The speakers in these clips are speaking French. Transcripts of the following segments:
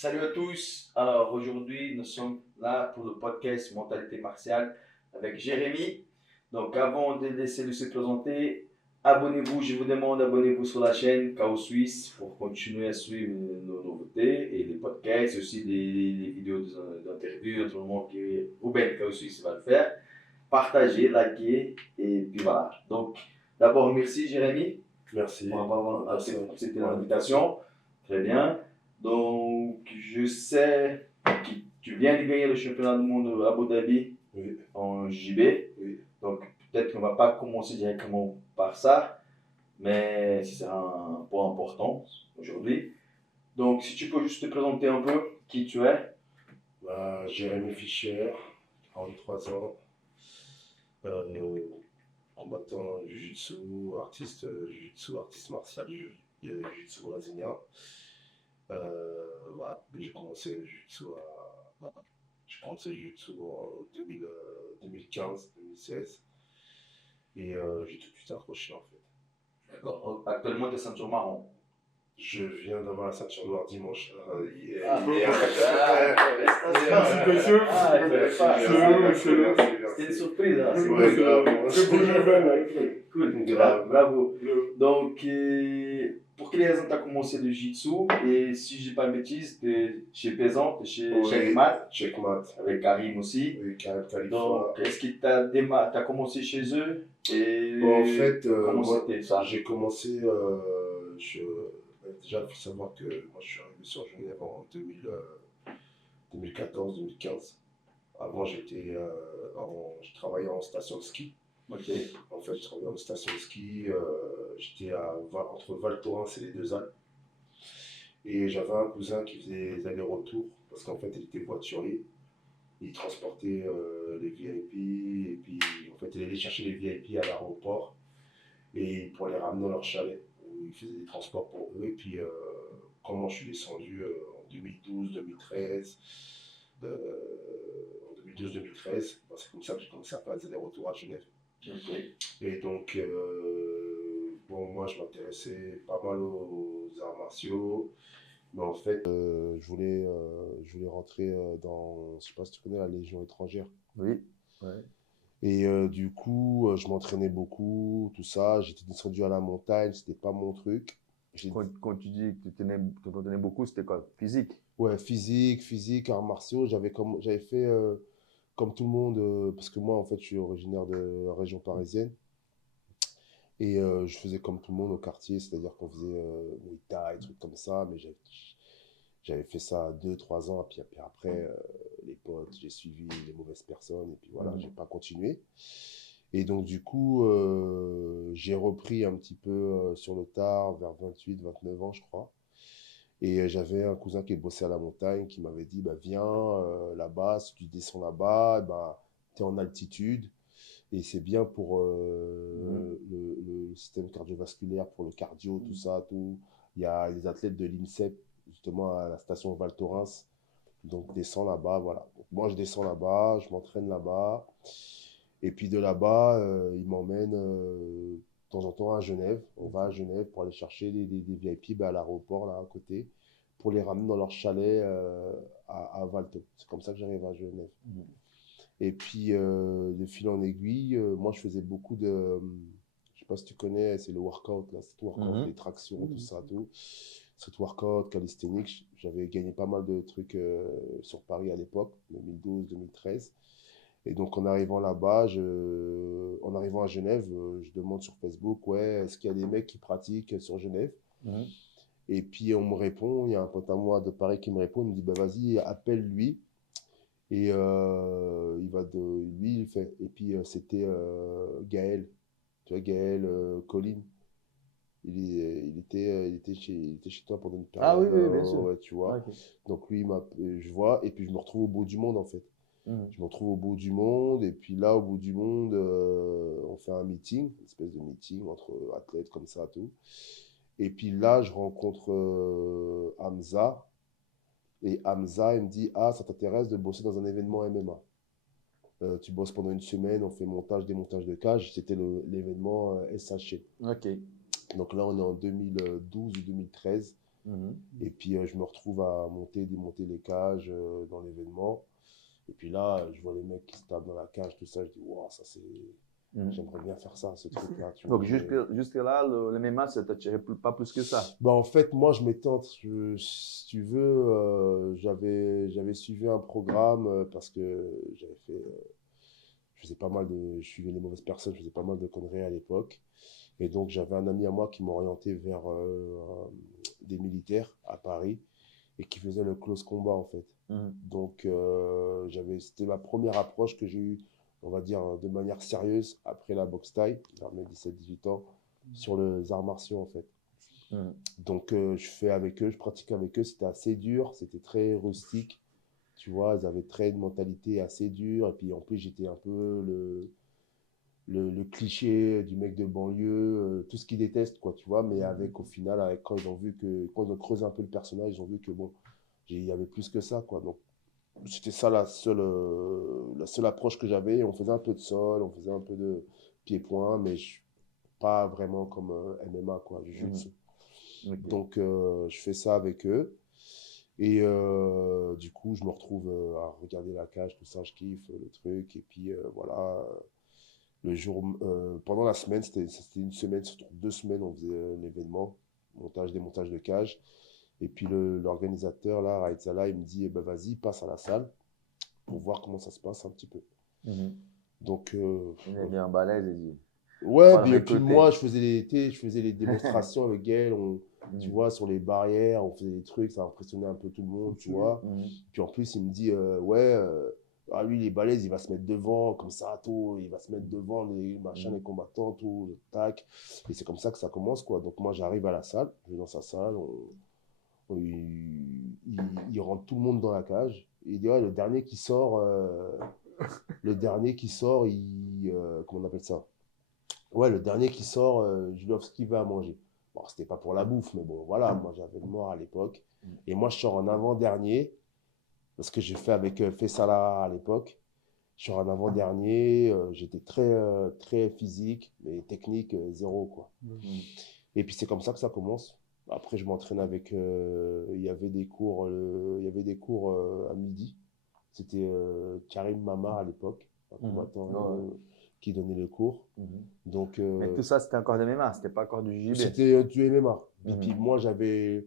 Salut à tous. Alors aujourd'hui, nous sommes là pour le podcast Mentalité martiale avec Jérémy. Donc avant de laisser le se présenter, abonnez-vous, je vous demande abonnez-vous sur la chaîne Chaos Suisse pour continuer à suivre nos nouveautés et les podcasts, aussi les vidéos d'interviews, tout le monde qui ou bien Chaos Suisse va le faire. Partagez, likez et puis voilà. Donc d'abord merci Jérémy. Merci. On va avoir accepté l'invitation. Très bien. Donc, je sais que tu viens de gagner le championnat du monde à Abu Dhabi en JB. Oui. Donc, peut-être qu'on ne va pas commencer directement par ça, mais c'est un point important aujourd'hui. Donc, si tu peux juste te présenter un peu qui tu es. Jérémy Fischer, 43 ans, combattant Jiu-Jitsu, artiste martial, Jiu-Jitsu brésilien. J'ai commencé le Jiu-Jitsu en 2015-2016 et j'ai tout de suite accroché en fait. D'accord. Actuellement, tu es ceinture marron. Je viens d'avoir la ceinture noire dimanche. C'est une surprise. Cool. Bravo. Donc, pour quelles raisons tu as commencé le Jiu-Jitsu? Et si je ne dis pas de bêtises, tu es chez Pézant, tu es chez Checkmat. Avec Karim aussi. Oui, Karim Khalifa. Donc, est-ce que tu as commencé chez eux? Et en fait, comment c'était ça? J'ai commencé. Déjà, il faut savoir que moi je suis arrivé sur Genève en 2014-2015. Avant, je travaillais en station de ski. Okay. En fait, je travaillais en station de ski. J'étais entre Val Thorens et les Deux Alpes. Et j'avais un cousin qui faisait des allers-retours parce qu'en fait, il était voiturier. Il transportait les VIP et puis en fait, il allait chercher les VIP à l'aéroport et pour les ramener dans leur chalet. Il faisait des transports pour eux. Et puis, comment je suis descendu en 2012-2013, c'est comme ça que j'ai commencé à faire des allers-retours à Genève. Okay. Et donc, moi je m'intéressais pas mal aux arts martiaux, mais en fait, je voulais rentrer dans, je sais pas si tu connais la Légion étrangère. Oui. Ouais. Et du coup, je m'entraînais beaucoup, tout ça. J'étais descendu à la montagne, c'était pas mon truc. Quand tu dis que tu t'entraînais beaucoup, c'était quoi? Physique? Ouais, physique, arts martiaux. J'avais fait comme tout le monde, parce que moi, en fait, je suis originaire de la région parisienne. Et je faisais comme tout le monde au quartier, c'est-à-dire qu'on faisait Muay Thai, des trucs comme ça, mais j'avais fait ça 2-3 ans, puis après, les potes, j'ai suivi les mauvaises personnes, et puis voilà, j'ai pas continué. Et donc du coup, j'ai repris un petit peu sur le tard, vers 28-29 ans, je crois. Et j'avais un cousin qui bossait à la montagne, qui m'avait dit, bah, viens là-bas, si tu descends là-bas, bah, tu es en altitude. Et c'est bien pour le système cardiovasculaire, pour le cardio, tout ça, tout. Il y a des athlètes de l'INSEP, justement, à la station Val Thorens. Donc, descends là-bas, voilà. Donc, moi, je descends là-bas, je m'entraîne là-bas. Et puis de là-bas, ils m'emmènent de temps en temps à Genève. On va à Genève pour aller chercher des VIP à l'aéroport, là, à côté, pour les ramener dans leur chalet à Valto. C'est comme ça que j'arrive à Genève. Et puis, de fil en aiguille, moi, je faisais beaucoup de. Je sais pas si tu connais, c'est le workout, là, street workout, les tractions, tout ça, tout. Street workout, calisthenics. J'avais gagné pas mal de trucs sur Paris à l'époque, 2012-2013. Et donc, en arrivant là-bas, en arrivant à Genève, je demande sur Facebook, ouais, est-ce qu'il y a des mecs qui pratiquent sur Genève? Et puis, on me répond, il y a un pote à moi de Paris qui me répond, il me dit, bah, vas-y, appelle-lui. Et lui, il fait. Et puis, c'était Gaël. Tu vois, Gaël Colline. Il était chez toi pendant une période. Ah oui, oui, bien sûr. Ouais, tu vois. Okay. Donc, lui, je vois. Et puis, je me retrouve au bout du monde, en fait. Je me retrouve au bout du monde. Et puis là, au bout du monde, on fait un meeting, une espèce de meeting entre athlètes comme ça, tout. Et puis là, je rencontre Hamza. Et Hamza, il me dit, ah, ça t'intéresse de bosser dans un événement MMA? Tu bosses pendant une semaine, on fait montage, démontage de cage. C'était l'événement SHC. Ok. Donc là, on est en 2012 ou 2013. Mhm. Et puis, je me retrouve à monter, démonter les cages dans l'événement. Et puis là, je vois les mecs qui se tapent dans la cage, tout ça. Je dis, wow, ça c'est. Mhm. J'aimerais bien faire ça, ce truc-là. Tu Donc, vois, jusque là, le MMA, ça t'attirait pas plus que ça. Bah, en fait, moi, je m'étais, si tu veux, j'avais suivi un programme parce que j'avais fait, je faisais pas mal je suivais les mauvaises personnes, je faisais pas mal de conneries à l'époque. Et donc, j'avais un ami à moi qui m'orientait vers des militaires à Paris et qui faisait le close combat, en fait. Mhm. Donc, c'était ma première approche que j'ai eue, on va dire, de manière sérieuse après la boxe thaï, vers mes 17-18 ans, sur les arts martiaux, en fait. Mhm. Donc, je fais avec eux, je pratique avec eux. C'était assez dur, c'était très rustique. Tu vois, ils avaient très une mentalité assez dure. Et puis, en plus, j'étais un peu le cliché du mec de banlieue, tout ce qu'ils détestent, quoi, tu vois. Mais avec, au final, quand ils ont vu quand ils ont creusé un peu le personnage, ils ont vu que, bon, il y avait plus que ça, quoi. Donc, c'était ça la seule approche que j'avais. On faisait un peu de sol, on faisait un peu de pied-point, mais pas vraiment comme MMA, quoi, Mhm. jiu-jitsu. Ok. Donc, je fais ça avec eux. Et du coup, je me retrouve à regarder la cage, tout ça, je kiffe le truc. Et puis voilà, pendant la semaine, c'était une semaine, surtout 2 semaines, on faisait l'événement, montage, démontage de cage. Et puis l'organisateur, là, Raït Salah, il me dit, eh ben, vas-y, passe à la salle pour voir comment ça se passe un petit peu. Mhm. Donc, Il est bien balèze et dit, on ouais, va le puis moi, recruter. je faisais les démonstrations avec elle, tu Mhm. vois, sur les barrières, on faisait des trucs, ça impressionnait un peu tout le monde, tu vois. Mhm. Puis en plus, il me dit, ouais, ah, lui, il est balèze, il va se mettre devant, comme ça, tout, il va se mettre devant les machins, les combattants, tout, tac. Et c'est comme ça que ça commence, quoi. Donc moi, j'arrive à la salle, je vais dans sa salle, il rentre tout le monde dans la cage. Et il dit, ouais, le dernier qui sort, comment on appelle ça? Ouais, le dernier qui sort, je lui offre ce qu'il veut à manger. Bon, c'était pas pour la bouffe, mais bon, voilà, moi j'avais le mort à l'époque. Et moi, je sors en avant-dernier, parce que j'ai fait avec Fessala à l'époque. Je sors en avant-dernier, j'étais très physique, mais technique, zéro, quoi. Mhm. Et puis c'est comme ça que ça commence. Après, je m'entraîne avec. Il y avait des cours à midi. C'était Karim Mamar à l'époque, un Mhm. combattant Ouais. qui donnait les cours. Mhm. Donc, Mais tout ça, c'était encore de MMA, c'était pas encore du JB. c'était du MMA. Et puis Mhm. moi, j'avais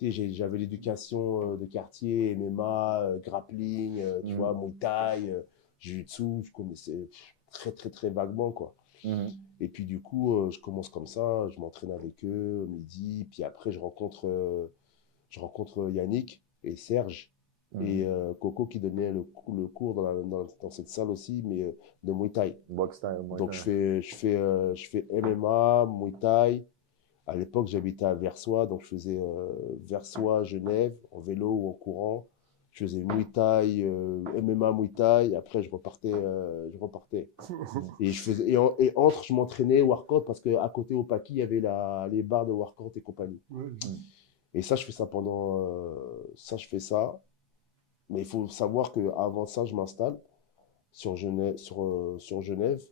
l'éducation de quartier, MMA, grappling, tu vois, Mhm. Muay Thai, Jiu-Jitsu, je connaissais très, très, très vaguement, quoi. Mhm. Et puis du coup, je commence comme ça, je m'entraîne avec eux, midi, puis après, je rencontre Yannick et Serge et Mhm. Coco qui donnaient le cours dans cette salle aussi, mais de Muay Thai. Box style, Muay Donc Thai. je fais MMA, Muay Thai. À l'époque, j'habitais à Versoix, donc je faisais Versoix, Genève, en vélo ou en courant. Je faisais Muay Thai, MMA Muay Thai. Après, je repartais, je repartais. Mhm. Et et entre, je m'entraînais workout parce qu'à côté au Paki, il y avait les bars de workout et compagnie. Mhm. Et ça, je fais ça ça, je fais ça. Mais il faut savoir qu'avant ça, je m'installe sur Genève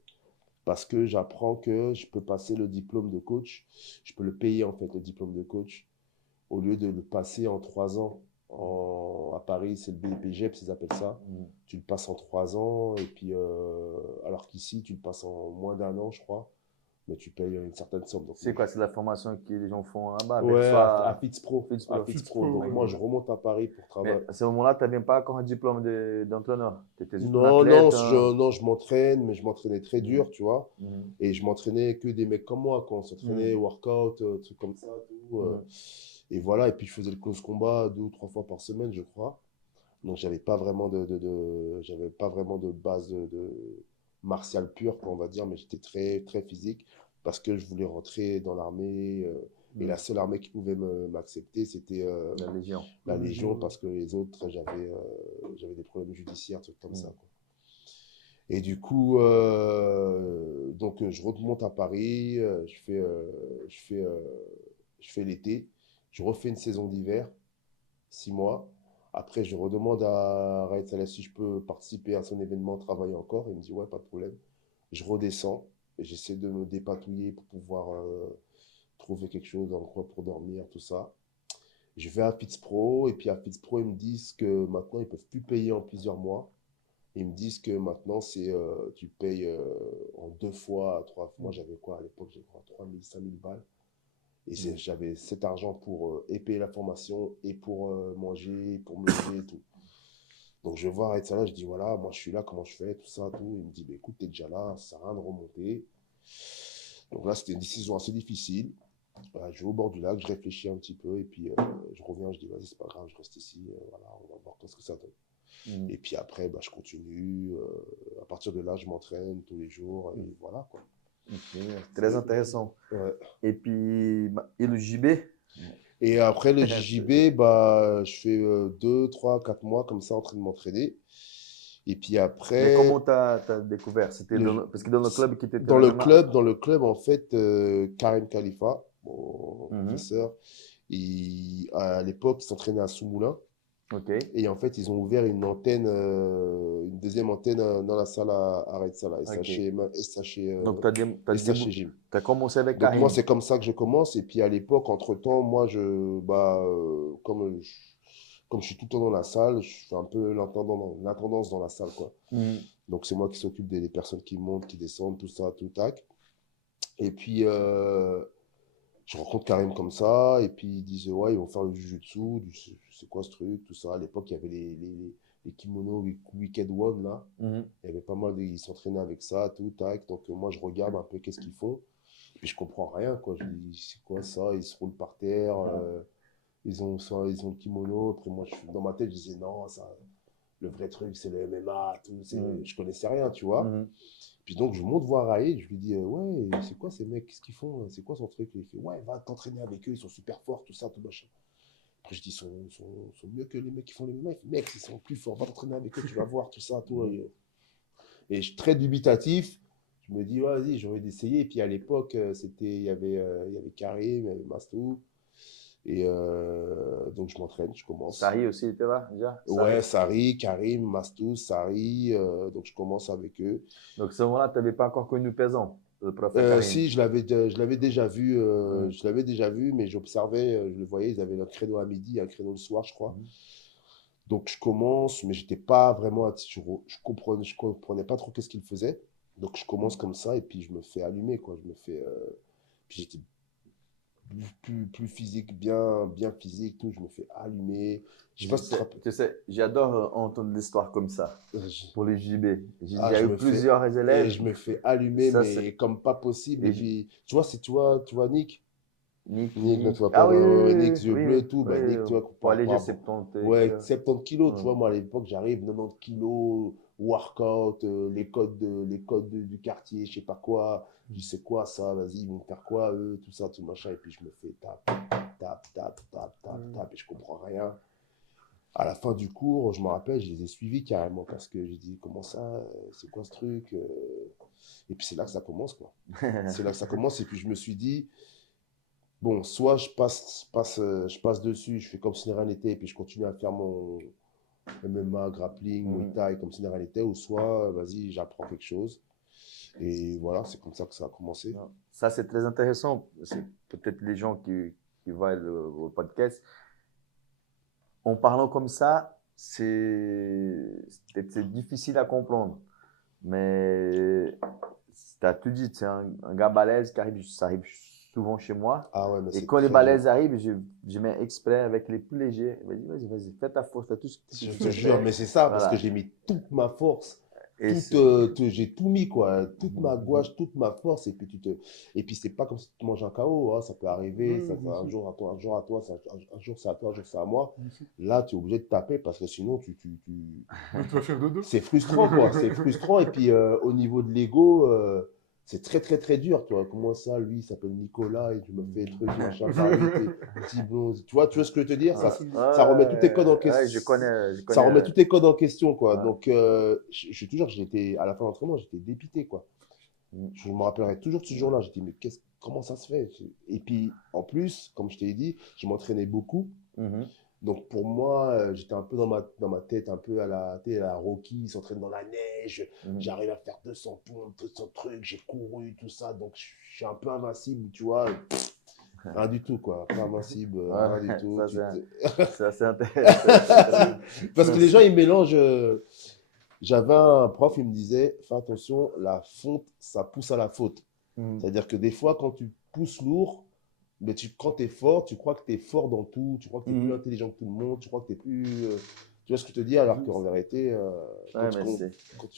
parce que j'apprends que je peux passer le diplôme de coach. Je peux le payer, en fait, le diplôme de coach, au lieu de le passer en 3 ans. À Paris, c'est le BPGEPS, ils appellent ça. Mhm. Tu le passes en 3 ans, et puis, alors qu'ici, tu le passes en moins d'1 an, je crois, mais tu payes une certaine somme. Donc, C'est quoi, c'est la formation que les gens font là-bas, ouais, à Versoix, FitzPro. À Fitzpro. FitzPro. Donc, Ok. moi, je remonte à Paris pour Mais travailler. à ce moment-là, tu n'avais pas encore un diplôme d'entraîneur. Tu étais juste un Non, non, athlète. non, je m'entraîne, mais je m'entraînais très Mhm. dur, tu vois. Mhm. Et je m'entraînais que des mecs comme moi, quand on s'entraînait, Mhm. workout, trucs comme ça, tout. Mhm. Et voilà, et puis je faisais le close combat 2 ou 3 fois par semaine, je crois. Donc j'avais pas vraiment j'avais pas vraiment de base de martial pure, quoi, on va dire, mais j'étais très, très physique parce que je voulais rentrer dans l'armée. Et la Mhm. seule armée qui pouvait m'accepter, c'était La Légion. la Légion, parce que les autres, j'avais des problèmes judiciaires, trucs comme ça, Mhm. quoi. Et du coup, donc je remonte à Paris, je fais l'été, je refais une saison d'hiver, 6 mois. Après, je redemande à Raed Salah si je peux participer à son événement, travailler encore. Il me dit, ouais, pas de problème. Je redescends et j'essaie de me dépatouiller pour pouvoir trouver quelque chose dans le coin pour dormir, tout ça. Je vais à FitzPro et puis à FitzPro, ils me disent que maintenant, ils ne peuvent plus payer en plusieurs mois. Ils me disent que maintenant, tu payes en 2 fois, 3 fois. Moi, j'avais quoi à l'époque? J'avais 3 000, 5 000 balles. Et j'avais cet argent pour et payer la formation et pour manger, pour me lever et tout. Donc, je vais voir Ed Salah, je dis voilà, moi, je suis là, comment je fais, tout ça, tout. Il me dit, bah, écoute, t'es déjà là, ça sert à rien de remonter. Donc là, c'était une décision assez difficile. Voilà, je vais au bord du lac, je réfléchis un petit peu et puis je reviens, je dis vas-y, c'est pas grave, je reste ici, voilà, on va voir ce que ça donne. Et puis après, bah, je continue. À partir de là, je m'entraîne tous les jours et voilà quoi. Ok, très intéressant. Ouais. Et puis, et le JB? Et après le JJB, bah, je fais 2, 3, 4 mois comme ça en train de m'entraîner. Et puis Mais après, comment tu as découvert? C'était parce que dans le club qui était dans le club, en fait, Karim Khalifa, mon professeur, à l'époque, il s'entraînait à Soumoulin. Ok. Et en fait, ils ont ouvert une antenne, une deuxième antenne dans la salle à Red Salah, Donc, tu Gym. as commencé avec Donc Karim. moi, c'est comme ça que je commence. Et puis à l'époque, entre-temps, moi, comme je suis tout le temps dans la salle, je fais un peu l'intendance dans la salle, quoi. Donc c'est moi qui s'occupe des personnes qui montent, qui descendent, tout ça, tout tac. Et puis je rencontre Karim comme ça, et puis ils disent ouais, ils vont faire le jujutsu, c'est quoi ce truc, tout ça. À l'époque, il y avait les kimonos Wicked One là. Il y avait pas mal, ils s'entraînaient avec ça, tout tac. Donc moi, je regarde un peu qu'est-ce qu'ils font. Puis je comprends rien, quoi. Je me dis, c'est quoi ça? Ils se roulent par terre, ils ont le kimono. Après, moi, dans ma tête, je disais, non, ça, le vrai truc, c'est le MMA, tout. Je connaissais rien, tu vois. Puis donc, je monte voir Raïd, je lui dis, ouais, c'est quoi ces mecs? Qu'est-ce qu'ils font? C'est quoi son truc? Il fait, ouais, va t'entraîner avec eux, ils sont super forts, tout ça, tout machin. Après, je dis, ils sont mieux que les mecs qui font les MMA. Mec, ils sont plus forts, va t'entraîner avec eux, tu vas voir, tout ça, tout. Et je suis très dubitatif. Je me dis, ouais, vas-y, j'ai envie d'essayer. Et puis à l'époque, il y avait Karim, il y avait Mastou. Et donc je m'entraîne, je commence. Sari aussi était là déjà? Ouais, Sari, Karim, Mastou, Sari. Donc je commence avec eux. Donc à ce moment-là, tu n'avais pas encore connu Pesan, le prof Karim? Si, je l'avais déjà vu, mais j'observais, je le voyais, ils avaient un créneau à midi, un créneau le soir, je crois. Donc je commence, mais j'étais pas vraiment, je comprenais pas trop qu'est-ce qu'ils faisaient. Donc je commence comme ça et puis je me fais allumer, quoi. Puis j'étais plus physique, bien physique, tout. Je me fais allumer. Je sais pas si tu te rappelles. Tu sais, j'adore entendre l'histoire comme ça pour les JB. J'ai eu je plusieurs élèves. Et je me fais allumer, Ça, mais comme pas possible. Et Et puis, tu vois Nick. Nick, Nick, tu vois ah pas, oui, Nick, yeux oui, bleus, tout. oui, Bah, Nick, tu vois, pour aller jusqu'à 70. ouais, 70 kilos, tu Ouais. vois. Moi, à l'époque, j'arrive, 90 kilos, workout, les codes du quartier, je sais pas quoi. Je sais quoi, ça, vas-y, ils vont faire quoi, eux, tout ça, tout machin. Et puis, je me fais tape, et je comprends rien. À la fin du cours, je me rappelle, je les ai suivis carrément parce que j'ai dit, comment ça, c'est quoi ce truc? Et puis, c'est là que ça commence, quoi. C'est là que ça commence. Et puis, je me suis dit, bon, soit je passe dessus, je fais comme si de rien n'était, et puis je continue à faire mon MMA, grappling, Muay Thai, comme si de rien n'était, ou soit, vas-y, j'apprends quelque chose. Et voilà, c'est comme ça que ça a commencé. Ça, c'est très intéressant. C'est peut-être les gens qui voient le podcast. En parlant comme ça, c'est difficile à comprendre. Mais tu as tout dit, c'est un gars balèze qui arrive, ça arrive souvent chez moi. Ah ouais, mais et quand les balèzes arrivent, je mets exprès avec les plus légers. Vas-y, fais ta force, fais tout ce que tu veux. Je te jure, mais c'est ça, voilà. Parce que j'ai mis toute ma force. J'ai tout mis, quoi. Toute ma gouache, toute ma force. Et puis c'est pas comme si tu manges un KO. Hein. Ça peut arriver. Un jour à toi, un jour c'est à toi, un jour c'est à moi. Là, tu es obligé de taper parce que sinon, tu vas faire dodo. C'est frustrant, quoi. C'est frustrant. Et puis au niveau de l'ego, c'est très, très, très dur. Tu vois, comment ça, lui, il s'appelle Nicolas et tu me fais truc, machin, petit blond. Tu vois ce que je veux te dire? Ça remet tous tes codes en question. Je connais. Ça remet tous tes codes en question, quoi. Donc, je te jure, à la fin de l'entraînement, j'étais dépité, quoi. Je me rappellerai toujours de ce jour-là. J'ai dit, mais comment ça se fait? Et puis, en plus, comme je t'ai dit, je m'entraînais beaucoup. Donc pour moi, j'étais un peu dans ma tête, un peu à la Rocky, il s'entraîne dans la neige, j'arrive à faire 200 pompes, 200 trucs, j'ai couru, tout ça, donc je suis un peu invincible, tu vois. Rien du tout, quoi. Pas invincible, rien du tout. C'est assez intéressant. Parce que les gens, ils mélangent. J'avais un prof, il me disait, fais attention, la fonte, ça pousse à la faute. Mhm. C'est-à-dire que des fois, quand tu pousses lourd, mais quand tu es fort, tu crois que tu es fort dans tout, tu crois que tu es plus intelligent que tout le monde, tu crois que tu es plus. Tu vois ce que je te dis, alors qu'en vérité, Ouais,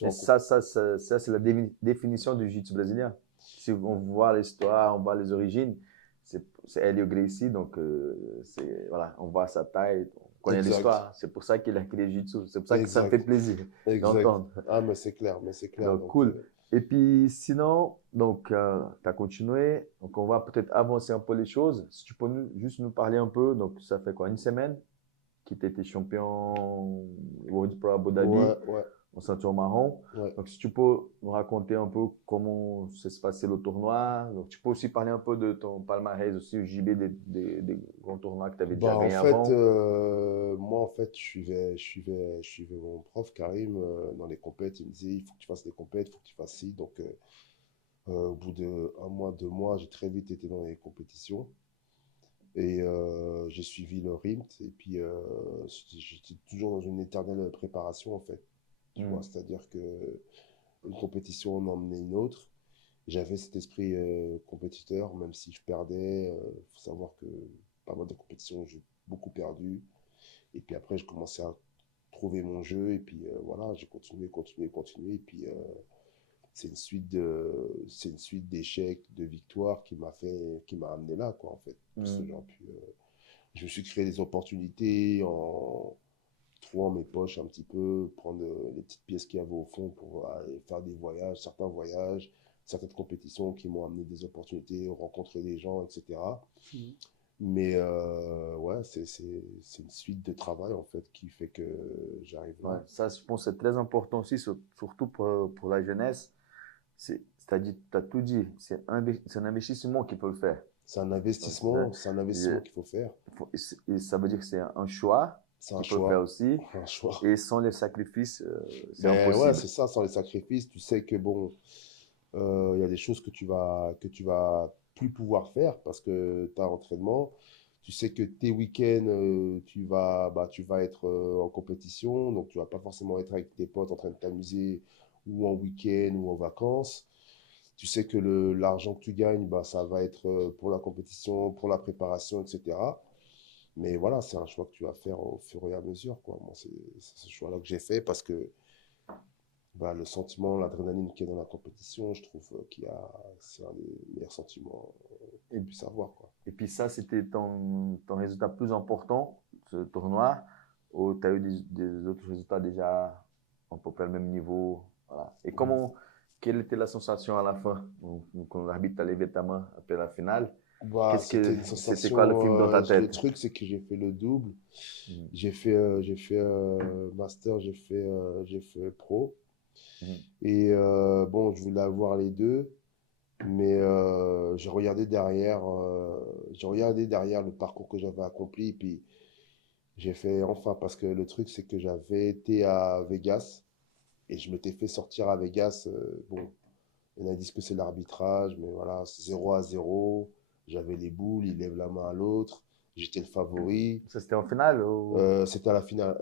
mais ça, c'est la définition du jiu-jitsu brésilien. Si on voit l'histoire, on voit les origines, c'est Hélio Gracie, donc voilà, on voit sa taille, on connaît Exact. l'histoire. C'est pour ça qu'il a créé le jiu-jitsu. C'est pour ça que ça me Exact. fait plaisir Exact. d'entendre. Ah, mais c'est clair, mais c'est clair. Donc, cool. Et puis, sinon, donc, tu as continué. Donc, on va peut-être avancer un peu les choses. Si tu peux juste nous parler un peu. Donc, ça fait quoi, une semaine que tu étais champion World Pro Abu Dhabi Ouais. en ceinture marron. Ouais. Donc, si tu peux nous raconter un peu comment s'est passé le tournoi. Donc, tu peux aussi parler un peu de ton palmarès aussi au JB des grands tournois que tu avais déjà gagné avant. Moi, en fait, je suivais mon prof, Karim, dans les compètes. Il me disait, il faut que tu fasses des compètes, il faut que tu fasses ci. Donc, au bout d'un mois, 2 mois, j'ai très vite été dans les compétitions. Et j'ai suivi le RIMT. Et puis, j'étais toujours dans une éternelle préparation, en fait. Tu vois, c'est-à-dire que une compétition en emmenait une autre. J'avais cet esprit compétiteur, même si je perdais. Faut savoir que pas mal de compétitions, j'ai beaucoup perdu. Et puis après, je commençais à trouver mon jeu. Et puis voilà, j'ai continué. Et puis c'est une suite d'échecs, de victoires qui m'a amené là, quoi, en fait. Parce que je me suis créé des opportunités en trouvant mes poches un petit peu, prendre les petites pièces qu'il y avait au fond pour aller faire des voyages, certains voyages, certaines compétitions qui m'ont amené des opportunités, rencontrer des gens, etc. Mais ouais, c'est une suite de travail en fait qui fait que j'arrive là. Ouais, ça, je pense que c'est très important aussi, surtout pour la jeunesse. C'est-à-dire, tu as tout dit, c'est un investissement qu'il peut le faire. C'est un investissement qu'il faut faire. Et ça veut dire que c'est un choix C'est un qu'il peut faire choix. aussi. Un choix. Et sans les sacrifices, c'est Ben impossible. ouais, c'est ça, sans les sacrifices, tu sais que bon, il y a des choses que tu vas plus pouvoir faire parce que tu as entraînement. Tu sais que tes week-ends, tu vas être en compétition, donc tu vas pas forcément être avec tes potes en train de t'amuser ou en week-end ou en vacances. Tu sais que l'argent que tu gagnes, bah, ça va être pour la compétition, pour la préparation, etc. Mais voilà, c'est un choix que tu vas faire au fur et à mesure, quoi. Moi, c'est ce choix-là que j'ai fait parce que bah, le sentiment, l'adrénaline qu'il y a dans la compétition, je trouve c'est un des meilleurs sentiments qu'on puisse avoir, quoi. Et puis ça, c'était ton résultat plus important, ce tournoi, ou tu as eu des autres résultats déjà à peu près le même niveau, voilà. Et quelle était la sensation à la fin, quand l'arbitre t'a levé ta main après la finale? Bah, c'était une sensation. C'était quoi le film dans ta Le tête? truc, c'est que j'ai fait le double. J'ai fait, master, j'ai fait pro. Et bon, je voulais avoir les deux. Mais j'ai regardé derrière le parcours que j'avais accompli, puis j'ai fait enfin, parce que le truc, c'est que j'avais été à Vegas et je m'étais fait sortir à Vegas. Bon, il y en a qui disent que c'est l'arbitrage, mais voilà, c'est 0-0. J'avais les boules, ils lèvent la main à l'autre. J'étais le favori. Ça, c'était en finale ou C'était à la finale.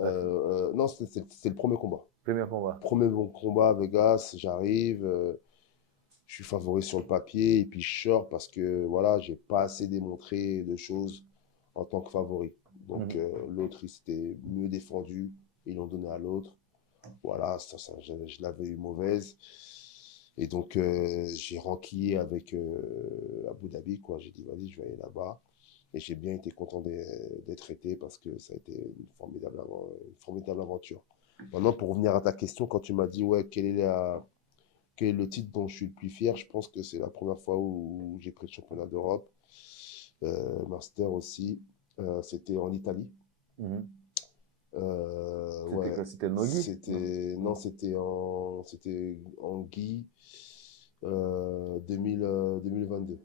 Non, c'était le premier combat. premier combat? Premier bon combat à Vegas, j'arrive. Je suis favori sur le papier et puis je sors parce que voilà, j'ai pas assez démontré de choses en tant que favori. Donc l'autre, il s'était mieux défendu, ils l'ont donné à l'autre. Voilà, je l'avais eu mauvaise. Et donc j'ai renquillé avec Abu Dhabi, quoi. J'ai dit, vas-y, je vais aller là-bas. Et j'ai bien été content d'être traité parce que ça a été une formidable aventure. Maintenant, pour revenir à ta question, quand tu m'as dit, ouais, quel est le titre dont je suis le plus fier? Je pense que c'est la première fois où j'ai pris le championnat d'Europe. Master aussi. C'était en Italie. Ouais. C'était le Nogi? Non, c'était en Guy 2022.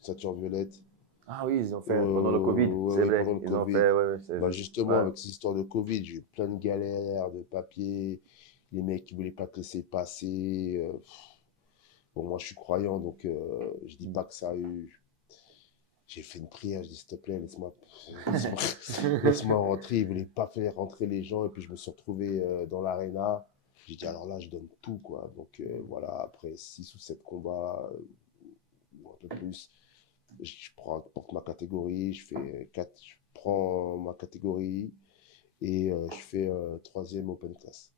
Ceinture violette. Ah oui, ils ont fait pendant le Covid, c'est vrai. Pendant le Ils Covid. ont fait, ouais, Bah justement, avec ces histoires de Covid, j'ai eu plein de galères, de papiers, les mecs qui voulaient pas te laisser passer. Bon, moi, je suis croyant, donc je dis pas que ça a eu. J'ai fait une prière, je dis s'il te plaît, laisse-moi rentrer. Il ne voulait pas faire rentrer les gens. Et puis je me suis retrouvé dans l'aréna. J'ai dit alors là, je donne tout, quoi. Donc voilà, après 6 ou 7 combats, ou un peu plus, porte ma catégorie, je prends ma catégorie et je fais troisième open class.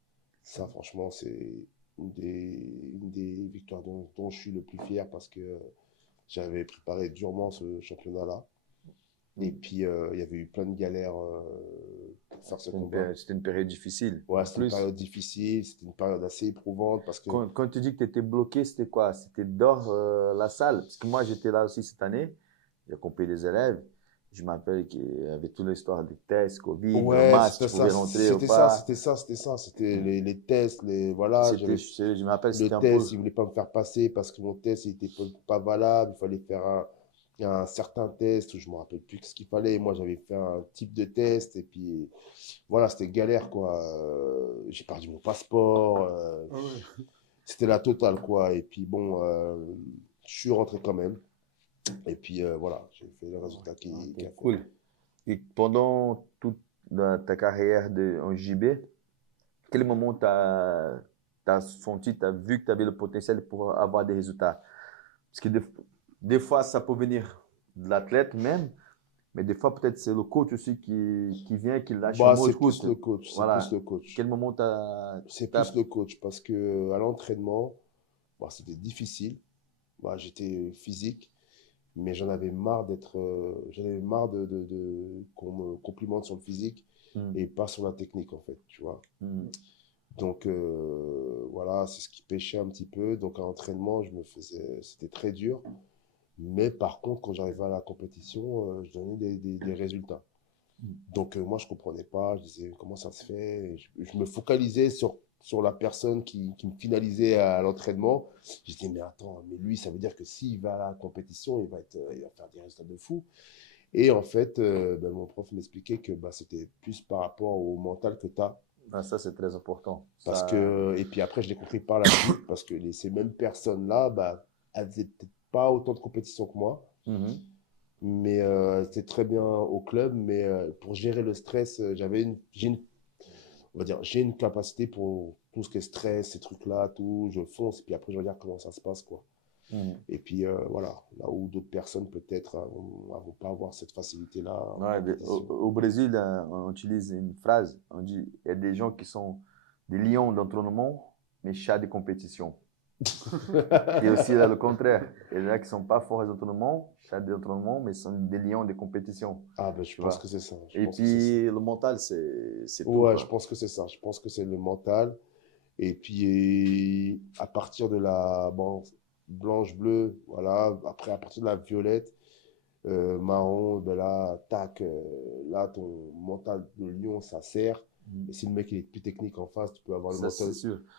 Ça, franchement, c'est une des victoires dont je suis le plus fier parce que j'avais préparé durement ce championnat-là. Et puis, il y avait eu plein de galères pour faire ce combat. C'était une période difficile. Ouais, c'était une période difficile, c'était une période assez éprouvante parce que... Quand tu dis que tu étais bloqué, c'était quoi? C'était dehors la salle? Parce que moi, j'étais là aussi cette année. J'ai accompagné des élèves. Je m'appelle qu'il y avait toute l'histoire des tests, Covid, Ouais, masque, tu pouvais rentrer ou pas. c'était ça. C'était les tests, voilà. Je m'appelle, Le c'était un test, peu... ils ne voulaient pas me faire passer parce que mon test n'était pas valable. Il fallait faire un certain test où je ne me rappelle plus ce qu'il fallait. Moi, j'avais fait un type de test et puis voilà, c'était galère, quoi. J'ai perdu mon passeport. Ah ouais. C'était la totale, quoi. Et puis bon, je suis rentré quand même. Et puis voilà, j'ai fait le résultat qui a fait. Cool. Et pendant toute ta carrière en JB, quel moment tu as senti, tu as vu que tu avais le potentiel pour avoir des résultats? Parce que des fois, ça peut venir de l'athlète même, mais des fois, peut-être c'est le coach aussi qui vient, qui lâche un mot. C'est plus le coach. Voilà. C'est plus le coach. Quel moment tu as... C'est plus le coach parce que à l'entraînement, c'était difficile. J'étais physique, mais j'en avais marre qu'on me complimente sur le physique et pas sur la technique, en fait, tu vois. Donc, voilà, c'est ce qui pêchait un petit peu. Donc, à l'entraînement, c'était très dur. Mais par contre, quand j'arrivais à la compétition, je donnais des résultats. Donc, moi, je ne comprenais pas. Je disais, comment ça se fait? Je me focalisais sur la personne qui me finalisait à l'entraînement. Je disais, mais attends, mais lui, ça veut dire que s'il va à la compétition, il va faire des résultats de fou. Et en fait, mon prof m'expliquait que c'était plus par rapport au mental que tu as. Ah, ça, c'est très important. Et puis après, je l'ai compris par la suite, parce que ces mêmes personnes-là, elles faisaient peut-être pas autant de compétitions que moi, mais elles étaient très bien au club. Mais pour gérer le stress, j'ai une capacité pour tout ce qui est stress, ces trucs-là, tout. Je fonce, et puis après, je regarde comment ça se passe, quoi. Et puis voilà, là où d'autres personnes peut-être vont pas avoir cette facilité-là. Ouais, au Brésil, on utilise une phrase, on dit il y a des gens qui sont des lions d'entraînement, mais chats de compétition. Et aussi là, le contraire, il y en a qui ne sont pas forts d'entraînement, chats d'entraînement, mais sont des lions de compétition. Ah ben je pense que c'est ça. Et puis le mental, c'est tout. Ouais, je pense que c'est ça. Je pense que c'est le mental. Et puis à partir de la blanche-bleue, voilà, après à partir de la violette, marron, là, tac, là ton mental de lion, ça sert. Et si le mec il est plus technique en face, tu peux avoir le mental.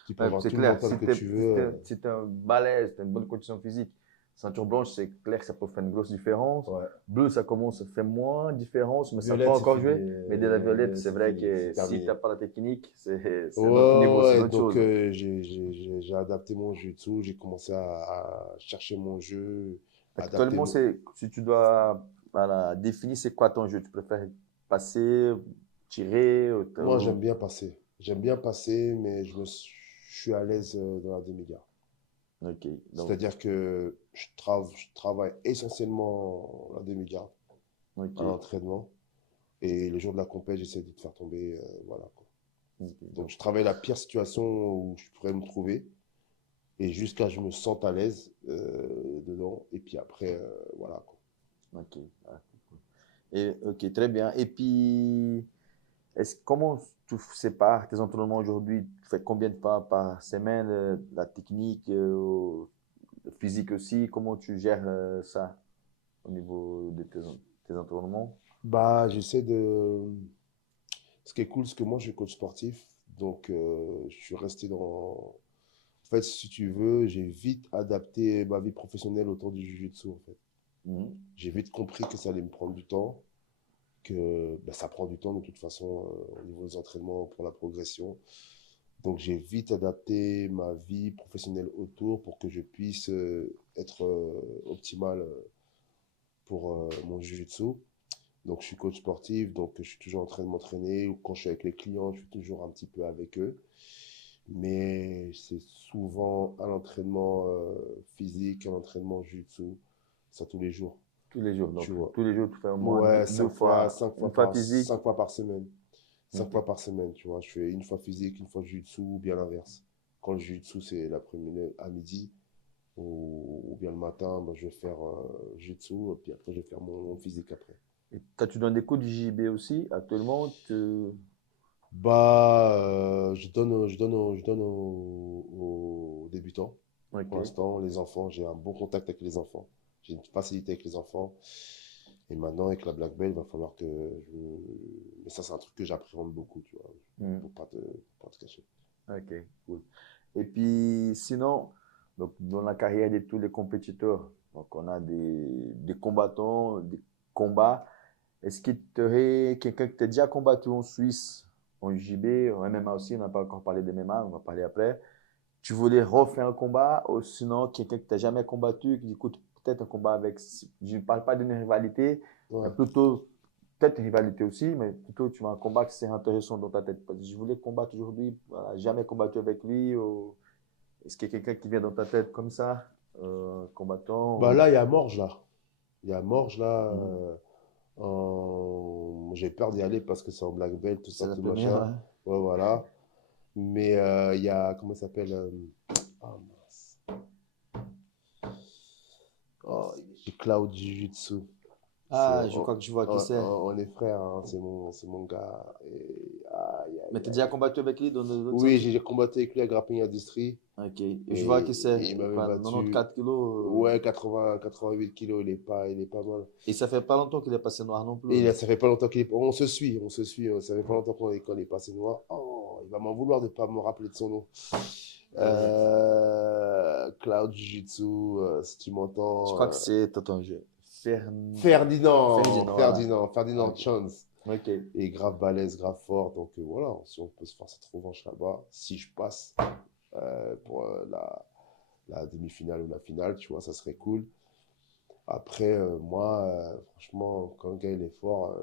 Tu peux avoir tout le mental que tu veux. Si tu es un balèze, tu as une bonne condition physique, ceinture blanche, c'est clair que ça peut faire une grosse différence. Ouais. Bleu, ça commence à faire moins de différence, mais violette, ça peut encore jouer. Mais de la violette, c'est vrai que si tu n'as pas la technique, c'est notre niveau, c'est autre chose. Donc j'ai adapté mon jiu-jitsu, j'ai commencé à chercher mon jeu. Actuellement, si tu dois définir c'est quoi ton jeu, tu préfères passer, tirer? Moi, j'aime bien passer. J'aime bien passer, mais je suis à l'aise dans la demi-garde. Okay, c'est-à-dire que je travaille essentiellement la demi-garde à l'entraînement. Et le jour de la compète, j'essaie de te faire tomber. Voilà, quoi. Donc, je travaille la pire situation où je pourrais me trouver. Et jusqu'à ce que je me sente à l'aise dedans. Et puis après, voilà, quoi. Ok, très bien. Et puis, comment tu sépares tes entraînements aujourd'hui? Tu fais combien de fois par semaine? La technique, physique aussi, comment tu gères ça au niveau de tes entraînements? J'essaie de... Ce qui est cool, c'est que moi, je suis coach sportif. Donc, je suis resté dans... En fait, si tu veux, j'ai vite adapté ma vie professionnelle autour du jiu-jitsu, en fait. J'ai vite compris que ça allait me prendre du temps, que ça prend du temps de toute façon au niveau des entraînements pour la progression. Donc, j'ai vite adapté ma vie professionnelle autour pour que je puisse être optimal pour mon jiu-jitsu. Donc, je suis coach sportif, donc je suis toujours en train de m'entraîner. Ou quand je suis avec les clients, je suis toujours un petit peu avec eux. Mais c'est souvent un entraînement physique, un entraînement jiu-jitsu, ça tous les jours. Tous les jours. Donc, Tu vois. tous les jours, tu fais au moins Ouais, deux fois, une fois physique. 5 fois par semaine. 5 Ok. fois par semaine, tu vois. Je fais une fois physique, une fois jiu-jitsu, ou bien l'inverse. Quand le jiu-jitsu, c'est l'après-midi à midi, ou bien le matin, bah, je vais faire jiu-jitsu, et puis après, je vais faire mon physique après. Et tu donnes des cours du JB aussi actuellement Bah, je donne aux débutants. Ok. Pour l'instant, les enfants, j'ai un bon contact avec les enfants. J'ai une facilité avec les enfants. Et maintenant, avec la Black Belt, il va falloir que je... Mais ça, c'est un truc que j'appréhende beaucoup, tu vois. Hmm. Pour pas te cacher. Ok, cool. Et puis, sinon, donc, dans la carrière de tous les compétiteurs, donc on a des combattants, des combats. Est-ce qu'il y aurait quelqu'un qui t'a déjà combattu en Suisse, en JB, en MMA aussi, on n'a pas encore parlé de MMA, on va parler après. Tu voulais refaire un combat, ou sinon quelqu'un que tu n'as jamais combattu, qui dit, écoute, peut-être un combat avec, je ne parle pas d'une rivalité, mais Ouais. plutôt, peut-être une rivalité aussi, mais plutôt tu vas un combat qui c'est intéressant dans ta tête. Parce que je voulais combattre aujourd'hui, voilà, jamais combattu avec lui, ou est-ce qu'il y a quelqu'un qui vient dans ta tête comme ça, combattant Bah ou... là, il y a Morge, là. Il y a Morge, là. Mhm. J'ai peur d'y aller parce que c'est en Black Belt, tout C'est ça, la tout première, machin. hein. Ouais, voilà. Mais il y a, comment il s'appelle ah, mince. Oh, il est chez Cloud Jiu-Jitsu. Ah, je crois que je vois qui c'est. On est frères, hein, c'est mon gars. Aïe, Mais tu as aïe, déjà aïe. combattu avec lui dans d'autres Oui, ceintures? j'ai combattu avec lui à Grappling Industries Ok, je vois et qui c'est. il m'avait Quoi, battu. 94 kilos. Ouais, 88 kilos, il est pas mal. Et ça fait pas longtemps qu'il est passé noir non plus. Et ça fait pas longtemps qu'il est. On se suit. Ça fait pas longtemps qu'on est passé noir. Oh, il va m'en vouloir de pas me rappeler de son nom. Cloud Jiu-Jitsu, si tu Je m'entends. crois que c'est. Attends, Ferdinand, voilà. Ferdinand Ok. Chance. Ok. Et grave balèze, grave fort. Donc voilà, si on peut se faire cette revanche là-bas, si je passe pour la demi-finale ou la finale, tu vois, ça serait cool. Après, moi, franchement, quand le gars il est fort,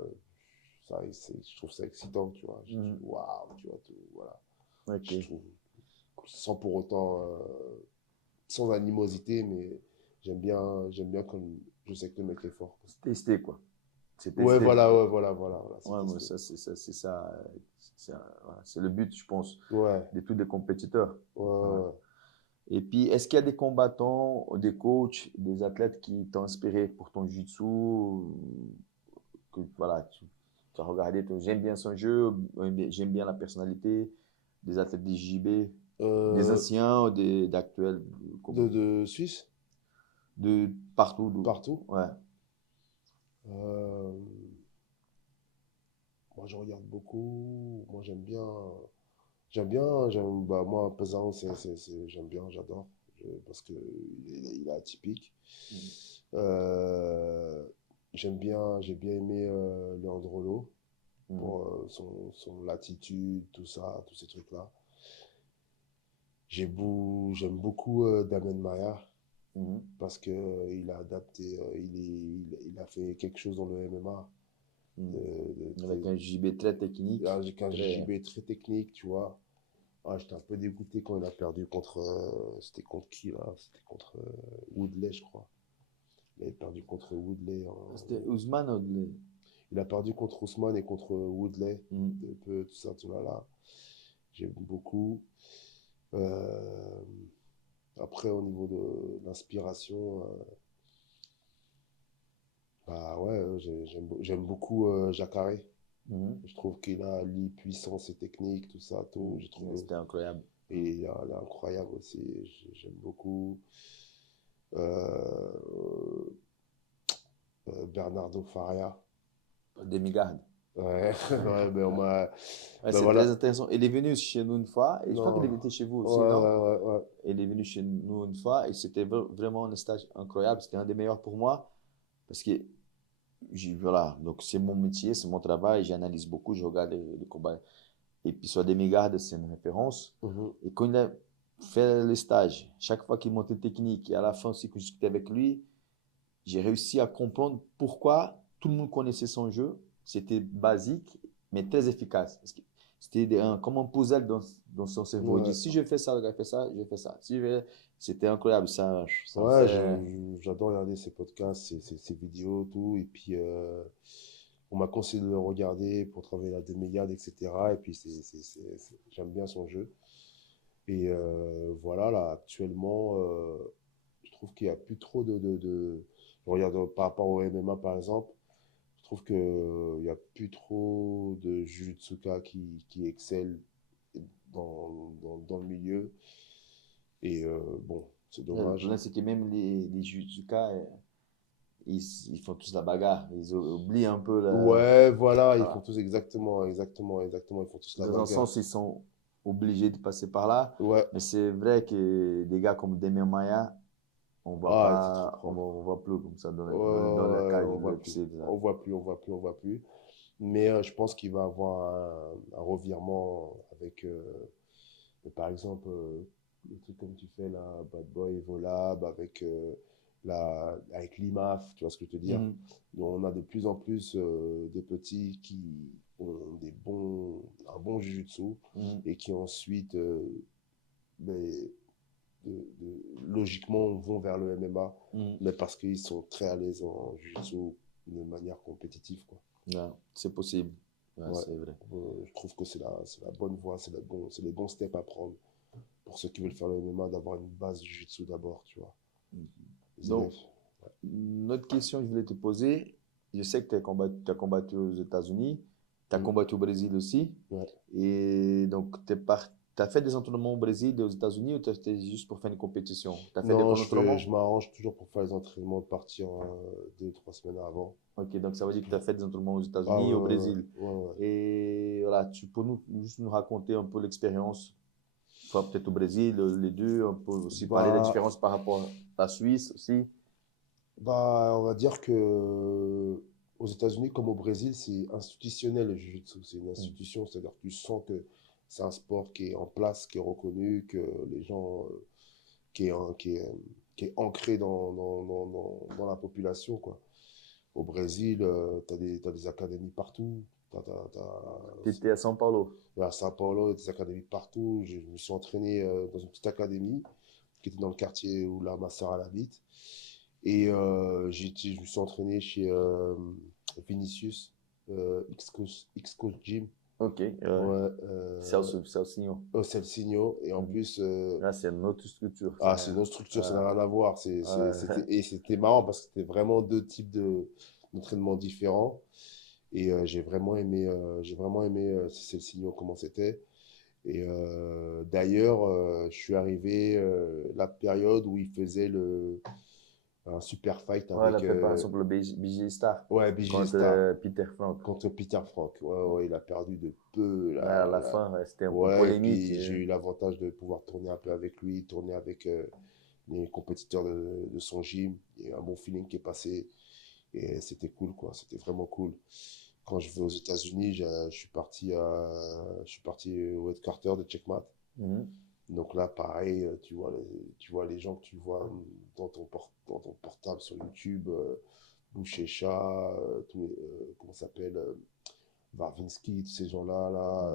je trouve ça excitant, tu vois. Je dis, waouh, tu vois, tout, voilà. Ok. Je trouve, sans pour autant, sans animosité, mais j'aime bien quand je sais que le mec est fort. C'est testé, quoi. C'est Ouais, testé. voilà, c'est Ouais, mais testé. c'est ça. Voilà, c'est le but, je pense, Ouais, de tous les compétiteurs. Voilà. ouais. Et puis, est-ce qu'il y a des combattants, des coachs, des athlètes qui t'ont inspiré pour ton jiu-jitsu, que voilà, tu as regardé, j'aime bien son jeu, j'aime bien la personnalité des athlètes des JB, des Euh, anciens, d'actuels, de Suisse, de partout. partout. Ouais. Euh, moi, je regarde beaucoup. Moi, bah, moi, Pesaro, j'aime bien, j'adore. Parce que il est atypique. Mhm. J'ai bien aimé Leandrolo Mhm. pour son latitude, tout ça, tous ces trucs-là. J'aime beaucoup Damien Maia Mhm. parce que il a adapté, il a fait quelque chose dans le MMA. Mhm. De Avec un JB très technique. avec un Très... JB très technique, tu vois. Ah, j'étais un peu dégoûté quand il a perdu contre. C'était contre qui là? C'était contre Woodley, je crois. Il avait perdu contre Woodley. C'était Ousmane Odley. Il a perdu contre Ousmane et contre Woodley. Mhm. Un peu tout ça, tout là. J'aime beaucoup. Euh, Après, au niveau de l'inspiration, bah ouais, j'aime beaucoup Jacare. Mhm. Je trouve qu'il a puissance et technique, tout ça, tout. J'ai trouvé. C'était incroyable. Et il est incroyable aussi. J'aime beaucoup. Euh, Bernardo Faria. Demi-garde. Ouais, ouais, ben on m'a. Ouais, Ben c'est très voilà. intéressant. Il est venu chez nous une fois, et je crois qu'il Non. était chez vous Ouais, aussi, non? ouais. Il est venu chez nous une fois, et c'était vraiment un stage incroyable. C'était un des meilleurs pour moi, parce que, voilà, donc c'est mon métier, c'est mon travail, j'analyse beaucoup, je regarde les combats. Et puis sur demi-garde, c'est une référence. Mhm. Et quand il a fait le stage, chaque fois qu'il montait technique, et à la fin aussi que je discutais avec lui, j'ai réussi à comprendre pourquoi tout le monde connaissait son jeu. C'était basique, mais très efficace. Parce que c'était comme un puzzle dans son cerveau. Il dit, Ouais, si je fais ça, le gars fait ça, je fais ça. C'était incroyable. Ça me ouais, fait... j'adore regarder ces podcasts, ces vidéos, tout. Et puis, on m'a conseillé de le regarder pour travailler la déméliade, etc. Et puis, j'aime bien son jeu. Et voilà, là, actuellement, je trouve qu'il n'y a plus trop je regarde par rapport au MMA, par exemple, je trouve qu'il n'y a plus trop de Jujutsuka qui excellent dans le milieu. Et bon, c'est Le dommage. problème, c'est que même les judokas, ils, ils font tous la bagarre. Ils oublient un peu Ouais, voilà, ils font voilà. tous exactement, ils font tous la Dans un bagarre. sens, ils sont obligés de passer par là. Ouais, Mais c'est vrai que des gars comme Demian Maia, ah, c'est trop propre. on voit plus comme ça dans la Ouais, cage on de voit plus. l'UFC, tout ça. On voit plus. Mais je pense qu'il va avoir un revirement avec, par exemple, le truc comme tu fais là, Bad Boy, Volab, avec l'IMAF, tu vois ce que je veux te dire? Mhm. Donc, on a de plus en plus de petits qui ont un bon jujutsu Mhm. et qui ensuite, ben, logiquement, vont vers le MMA, Mhm. mais parce qu'ils sont très à l'aise en jujutsu de manière compétitive, quoi. Ouais, c'est possible. Ouais, Ouais. c'est vrai. Je trouve que c'est la bonne voie, c'est les bons steps à prendre pour ceux qui veulent faire le MMA, d'avoir une base de jiu-jitsu d'abord, tu vois. Les Donc, élèves. une autre question que je voulais te poser. Je sais que tu as combattu aux États-Unis, tu as Mm. combattu au Brésil aussi. Ouais. Et donc, tu as fait des entraînements au Brésil et aux États-Unis ou c'était juste pour faire une compétition? Tu as fait des Non, bons entraînements? je m'arrange toujours pour faire les entraînements, de partir 2 ou 3 semaines avant. Ok, donc ça veut dire que tu as fait des entraînements aux Ah États-Unis et ouais, au Brésil. ouais. Et voilà, tu peux juste nous raconter un peu l'expérience, soit peut-être au Brésil, les deux, un peu aussi parler de la Bah, différence par rapport à la Suisse aussi. on va dire que aux États-Unis comme au Brésil, c'est institutionnel le jiu-jitsu. C'est une Mm. institution, c'est-à-dire que tu sens que c'est un sport qui est en place, qui est reconnu, que les gens, qui est, qui est ancré dans la population, quoi. Au Brésil, t'as des académies partout. Tu étais à São Paulo. À São Paulo, il y a des académies partout. Je me suis entraîné dans une petite académie qui était dans le quartier où ma sœur elle habite. Et je me suis entraîné chez Vinicius, X-Coach Gym. Ok, Ouais, Celcinho. au Celsinho. Et en Mhm. plus, Là, c'est une autre structure. ah, c'est une autre structure, ça n'a rien à voir. Ouais. Et c'était marrant parce que c'était vraiment deux types d'entraînements différents. Et j'ai vraiment aimé Celsinho, comment c'était. Et d'ailleurs, je suis arrivé la période où il faisait un super fight Ouais, la avec préparation pour le BJ Star ouais, BJ contre Star Peter Frank. contre Peter Frank. Ouais, il a perdu de peu. Ouais, à la fin, ouais, c'était un peu Ouais, et polémique. puis j'ai eu l'avantage de pouvoir tourner un peu avec lui, tourner avec les compétiteurs de son gym. Il y a eu un bon feeling qui est passé et c'était cool, quoi. C'était vraiment cool. Quand je vais aux États-Unis, je suis parti au headquarter de Checkmat. Mhm. Donc là, pareil, tu vois les gens que tu vois dans ton portable sur YouTube, Bouchécha, comment ça s'appelle, Varvinsky, tous ces gens-là,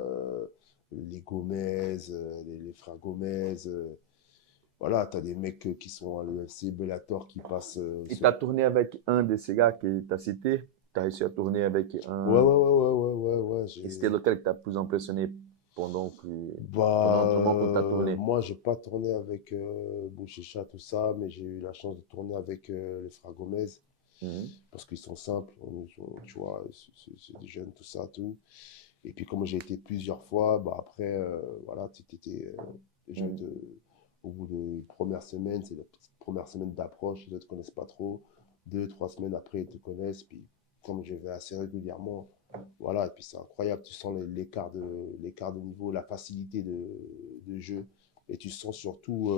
les Gomez, les frères Gomez. Voilà, tu as des mecs qui sont à l'UFC, Bellator qui passent Et tu as tourné avec un de ces gars que tu as cité. Tu as réussi à tourner avec Ouais, un. ouais. Et c'était lequel qui t'a plus impressionné pendant tout le moment que tu as tourné? Moi, j'ai pas tourné avec Bouchécha, tout ça, mais j'ai eu la chance de tourner avec les frères Gomez Mhm. parce qu'ils sont simples, tu vois, c'est des jeunes, tout ça, tout. Et puis, comme j'ai été plusieurs fois, bah après, voilà, les gens, Mhm. au bout de première semaine, c'est la petite première semaine d'approche, ils ne te connaissent pas trop. 2, 3 semaines après, ils te connaissent. Puis, comme je vais assez régulièrement, voilà, et puis c'est incroyable, tu sens l'écart de niveau, la facilité de jeu, et tu sens surtout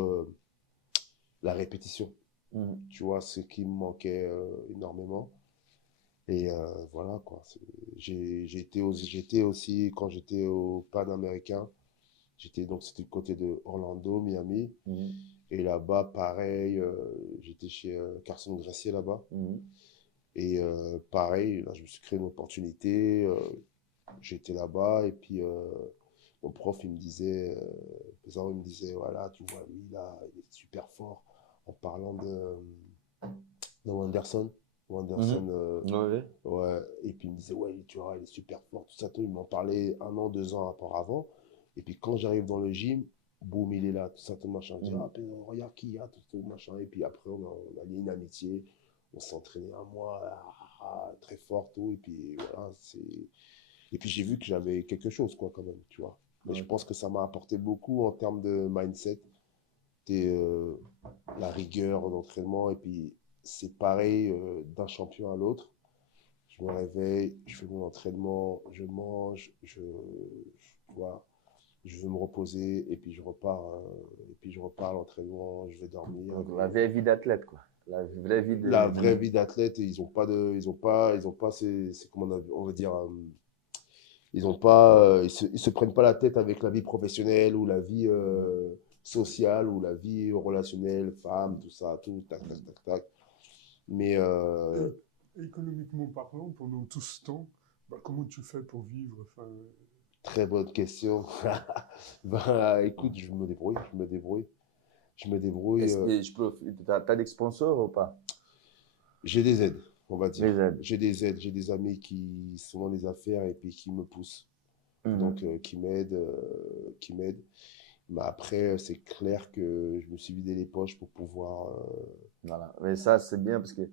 la répétition. Mhm. Tu vois, ce qui me manquait énormément. Et voilà, quoi. J'étais aussi, quand j'étais au Panaméricain, Donc, c'était du côté de Orlando, Miami. Mhm. Et là-bas, pareil, j'étais chez Carson Gracie là-bas. Mhm. Et pareil, là, je me suis créé une opportunité. J'étais là-bas et puis mon prof, il me disait, voilà, tu vois, lui, là, il est super fort en parlant de Wanderson. Wanderson, Ouais. ouais. Et puis il me disait, ouais, tu vois, il est super fort, tout ça, tout. Il m'en parlait 1 an, 2 ans auparavant. Et puis quand j'arrive dans le gym, boum, il est là, tout ça, tout machin. Je dis, Mhm. ah, puis, regarde qui il y a, tout machin. Et puis après, on a lié une amitié. On s'est entraîné un mois, très fort, tout. Et puis voilà, et puis j'ai vu que j'avais quelque chose, quoi, quand même, tu vois. Mais je Ok. pense que ça m'a apporté beaucoup en termes de mindset, et, la rigueur d'entraînement. Et puis c'est pareil d'un champion à l'autre. Je me réveille, je fais mon entraînement, je mange, tu vois, je veux me reposer et puis je repars à l'entraînement, je vais dormir. Donc, la vraie vie d'athlète, quoi. La vraie vie La vraie vie d'athlète, ils ont pas comment on va dire, ils se prennent pas la tête avec la vie professionnelle ou la vie sociale ou la vie relationnelle, femme, tout ça, tout, tac, tac, tac, tac. Mais Économiquement parlant, pendant tout ce temps, bah, comment tu fais pour vivre? Enfin, très bonne question. Bah, écoute, je me débrouille. Est-ce que t'as des sponsors ou pas? J'ai des aides, on va Les dire. aides. J'ai des aides, j'ai des amis qui sont dans les affaires et puis qui me poussent. Donc, Mhm. qui m'aident. Mais après, c'est clair que je me suis vidé les poches pour pouvoir. Voilà. Mais ça, c'est bien parce que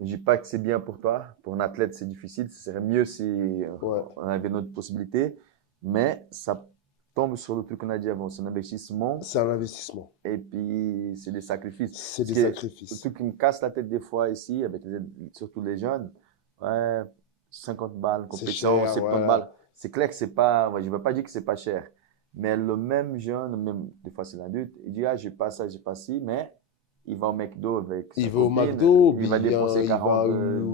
je dis pas que c'est bien pour toi. Pour un athlète, c'est difficile. Ce serait mieux si Ouais, on avait une autre possibilité. Mais ça tombe sur le truc qu'on a dit avant. C'est un investissement c'est un investissement. et puis c'est des sacrifices. C'est Parce des que le sacrifices. truc qui me casse la tête des fois ici, surtout les jeunes, ouais, 50 balles, C'est compétition, cher, 70 balles. voilà. C'est clair que c'est pas, ouais, je ne veux pas dire que c'est pas cher. Mais le même jeune, même des fois c'est l'adulte, il dit, ah, j'ai pas ça, j'ai pas ci, mais il va au McDo avec sa Il va au copine, McDo, il puis va dépenser il 40,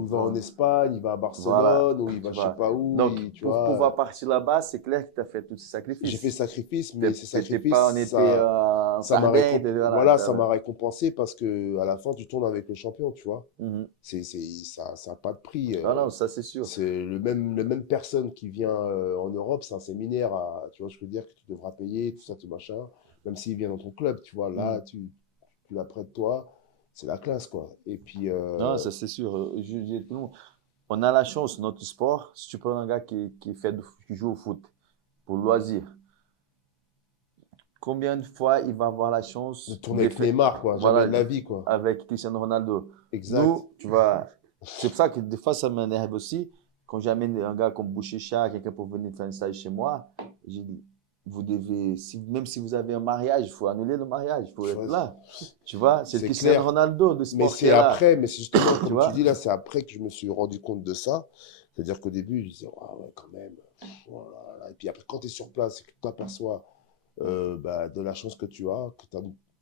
va en Espagne, il va à voilà, Barcelone, ou il va tu je sais vois. pas où, Donc, tu pour vois. pouvoir partir là-bas, c'est clair que tu as fait tous ces J'ai fait sacrifices. sacrifice, Tu mais ces n'étais pas en sacrifices, été en Sardaigne, voilà. voilà, ça m'a récompensé parce que à la fin, tu tournes avec le champion, tu vois. Mhm. Ça a pas de prix. Ah non, ça c'est sûr. C'est le même personne qui vient en Europe, c'est un séminaire, tu vois, je veux dire que tu devras payer, tout ça, tout machin, même s'il vient dans ton club, tu vois, là, Mhm. tu l'apprêtes toi, c'est la classe, quoi. Et puis, Non, ça c'est sûr. Je dis à tout le monde, on a la chance, notre sport, si tu prends un gars qui joue au foot pour loisir, combien de fois il va avoir la de chance tourner avec Neymar, quoi, jamais voilà, de la vie, quoi. avec Cristiano Ronaldo. Exact. Nous, tu vois, c'est pour ça que des fois ça m'énerve aussi quand j'amène un gars comme Boucher-Chat, quelqu'un pour venir faire un stage chez moi. J'ai dit, vous devez, même si vous avez un mariage, il faut annuler le mariage, il faut être là. Tu vois, c'est le C'est Cristiano clair. Ronaldo de Mais sport qui c'est est là. après, mais c'est justement, Tu comme tu vois? dis là, c'est après que je me suis rendu compte de ça. C'est-à-dire qu'au début, je disais, ah ouais, quand même. Voilà. Et puis après, quand tu es sur place et que tu t'aperçois bah, de la chance que tu as, que tu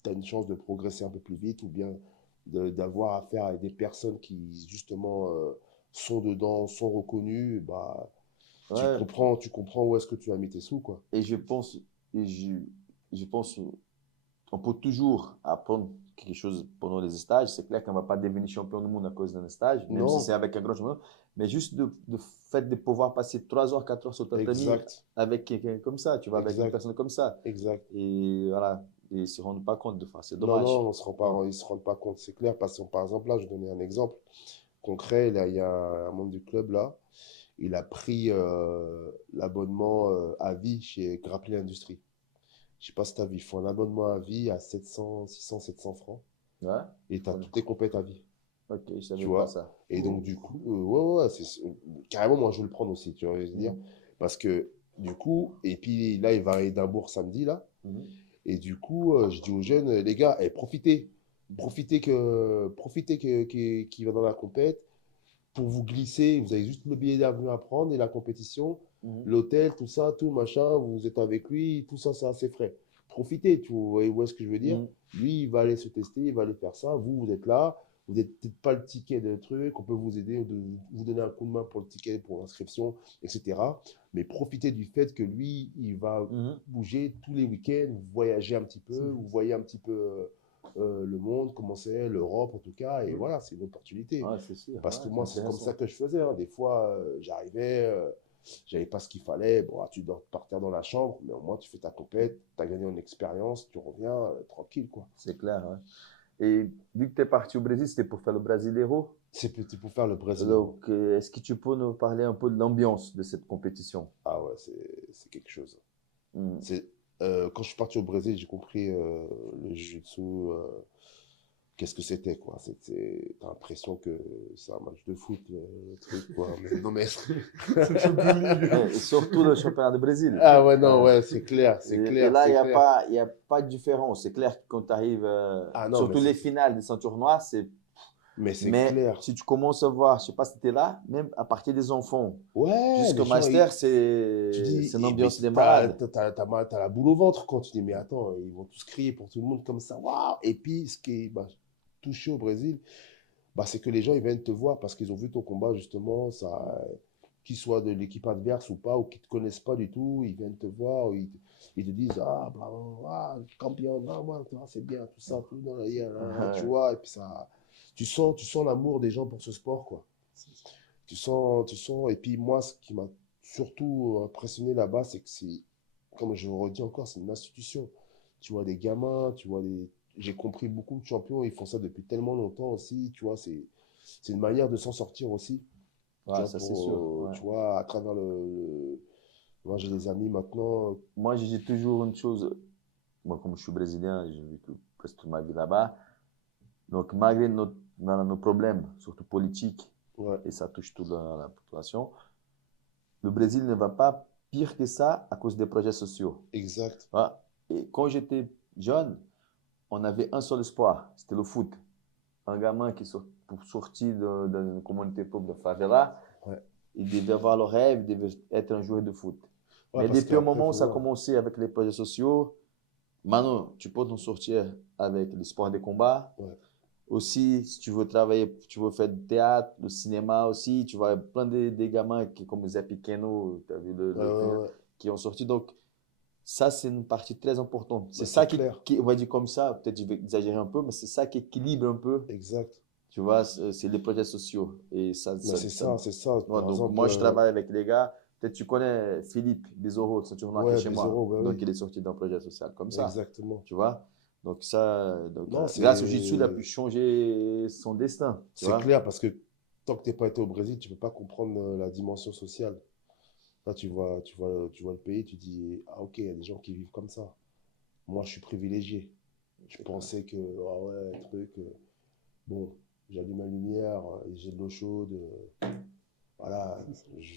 as une chance de progresser un peu plus vite ou bien d'avoir affaire avec des personnes qui, justement, sont dedans, sont reconnues, bah, Ouais. tu comprends où est-ce que tu as mis tes sous, quoi. Et et je pense on peut toujours apprendre quelque chose pendant les stages. C'est clair qu'on ne va pas devenir champion du monde à cause d'un stage, même si Non, c'est avec un grand champion. Mais juste de fait de pouvoir passer 3 heures, 4 heures sur tatami exact, avec quelqu'un comme ça, tu vois, avec une exact, personne comme ça. exact. Et voilà, et ils ne se rendent pas compte de fois. C'est Non, non, dommage. ils se rendent pas compte, c'est clair. Parce que, par exemple, là, je vais donner un exemple concret. Là, il y a un membre du club, là, il a pris l'abonnement à vie chez Grappling Industries. Je sais pas si tu as vu, il faut un abonnement à vie à 700, 600, 700 francs. Ouais? Et tu as toutes tes compètes à vie, Ok, je ne tu savais pas vois. ça. Et donc, du coup, ouais, ouais, carrément, moi, je vais le prendre aussi, tu vois, je veux dire. Mhm. Parce que, du coup, et puis là, il va à Édimbourg samedi, là. Mhm. Et du coup, je dis aux jeunes, les gars, profitez. Qu'il va dans la compète. Pour vous glisser, vous avez juste le billet d'avion à prendre et la compétition, Mhm. l'hôtel, tout ça, tout machin, vous êtes avec lui, tout ça, c'est assez frais. Profitez, tu vois où est-ce que je veux dire? Mhm. Lui, il va aller se tester, il va aller faire ça. Vous êtes là, vous n'êtes peut-être pas le ticket de truc, on peut vous aider, vous donner un coup de main pour le ticket, pour l'inscription, etc. Mais profitez du fait que lui, il va bouger tous les week-ends, voyager un petit peu, vous voyez un petit peu le monde, comment c'est, l'Europe en tout cas, et voilà, c'est une opportunité. Ouais, c'est sûr. Parce que Ouais, moi, c'est c'est comme intéressant. ça que je faisais. Hein. Des fois, j'arrivais, j'avais pas ce qu'il fallait. Bon, tu dors par terre dans la chambre, mais au moins tu fais ta compète, tu as gagné en expérience, tu reviens tranquille, quoi. C'est clair. Ouais. Et vu que tu es parti au Brésil, c'était pour faire le Brasileiro. C'est pour faire le Brésil. Donc, est-ce que tu peux nous parler un peu de l'ambiance de cette compétition? Ah ouais, c'est quelque chose. Mm. Quand je suis parti au Brésil, j'ai compris le jiu-jitsu, qu'est-ce que c'était, quoi. T'as l'impression que c'est un match de foot, le truc, quoi. Mais, non, mais... C'est Champions League. Et surtout le championnat de Brésil. Ah ouais, non, ouais, c'est clair, c'est Et clair. là, c'est il clair. n'y a pas de différence. C'est clair que quand tu arrives, Ah non, surtout mais les finales des ceintures noires, c'est. mais c'est Mais clair. si tu commences à voir, je sais pas si tu es là, même à partir des enfants Ouais, jusqu'au les gens, master, tu dis, c'est une ambiance de mais malade. t'as la boule au ventre quand tu dis, mais attends, ils vont tous crier pour tout le monde comme ça. Waouh! Et puis, ce qui est touché au Brésil, c'est que les gens, ils viennent te voir parce qu'ils ont vu ton combat, justement, ça, qu'ils soient de l'équipe adverse ou pas, ou qu'ils ne te connaissent pas du tout, ils viennent te voir, ils te disent, ah, champion, c'est bien, tout ça, tout, tu vois, et puis ça, tu sens l'amour des gens pour ce sport, quoi. Tu sens, et puis moi, ce qui m'a surtout impressionné là-bas, c'est que c'est, comme je le redis encore, c'est une institution. Tu vois des gamins, tu vois des. J'ai compris beaucoup de champions, ils font ça depuis tellement longtemps aussi, tu vois, c'est une manière de s'en sortir aussi. Tu Ouais, vois, ça c'est sûr. Ouais. tu vois, à travers moi, j'ai des amis maintenant. Moi, je dis toujours une chose. Moi, comme je suis brésilien, j'ai vécu presque toute ma vie là-bas. Donc, malgré nos problèmes, surtout politiques, Ouais, et ça touche toute la population, le Brésil ne va pas pire que ça à cause des projets sociaux. exact. Ouais. Et quand j'étais jeune, on avait un seul espoir, c'était le foot. Un gamin qui sorti d'une communauté pauvre de favela, Ouais, il devait avoir le rêve, il devait être un joueur de foot. ouais Mais parce depuis un qu'après, moment où faut ça a voir. commencé avec les projets sociaux, maintenant, tu peux t'en sortir avec les sports de combat. Ouais, Aussi, si tu veux travailler, tu veux faire du théâtre, du cinéma aussi, tu vois plein de gamins comme Zé Pequeno, tu as vu ouais. qui ont sorti. Donc, ça, c'est une partie très importante. C'est ça C'est clair. on va dire comme ça, peut-être je vais exagérer un peu, mais c'est ça qui équilibre un peu, Exact. tu vois, c'est les projets sociaux. Et Mais c'est ça, c'est ça. ouais, Par donc, exemple, moi, je travaille avec les gars. Peut-être tu connais Philippe Bizarro de Ceinture Noire qui est ouais, chez moi. Bizarro, bah Donc, oui, il est sorti d'un projet social comme ça, exactement. tu vois. Donc, ça, Non, grâce au Jiu-Jitsu, il a pu changer son destin, tu c'est vois. clair parce que tant que tu n'es pas été au Brésil, tu ne peux pas comprendre la dimension sociale. Là, tu vois le pays, tu dis, ah ok, il y a des gens qui vivent comme ça. Moi, je suis privilégié. Je pensais que, ah ouais, truc, bon, j'allume ma lumière, j'ai de l'eau chaude, voilà.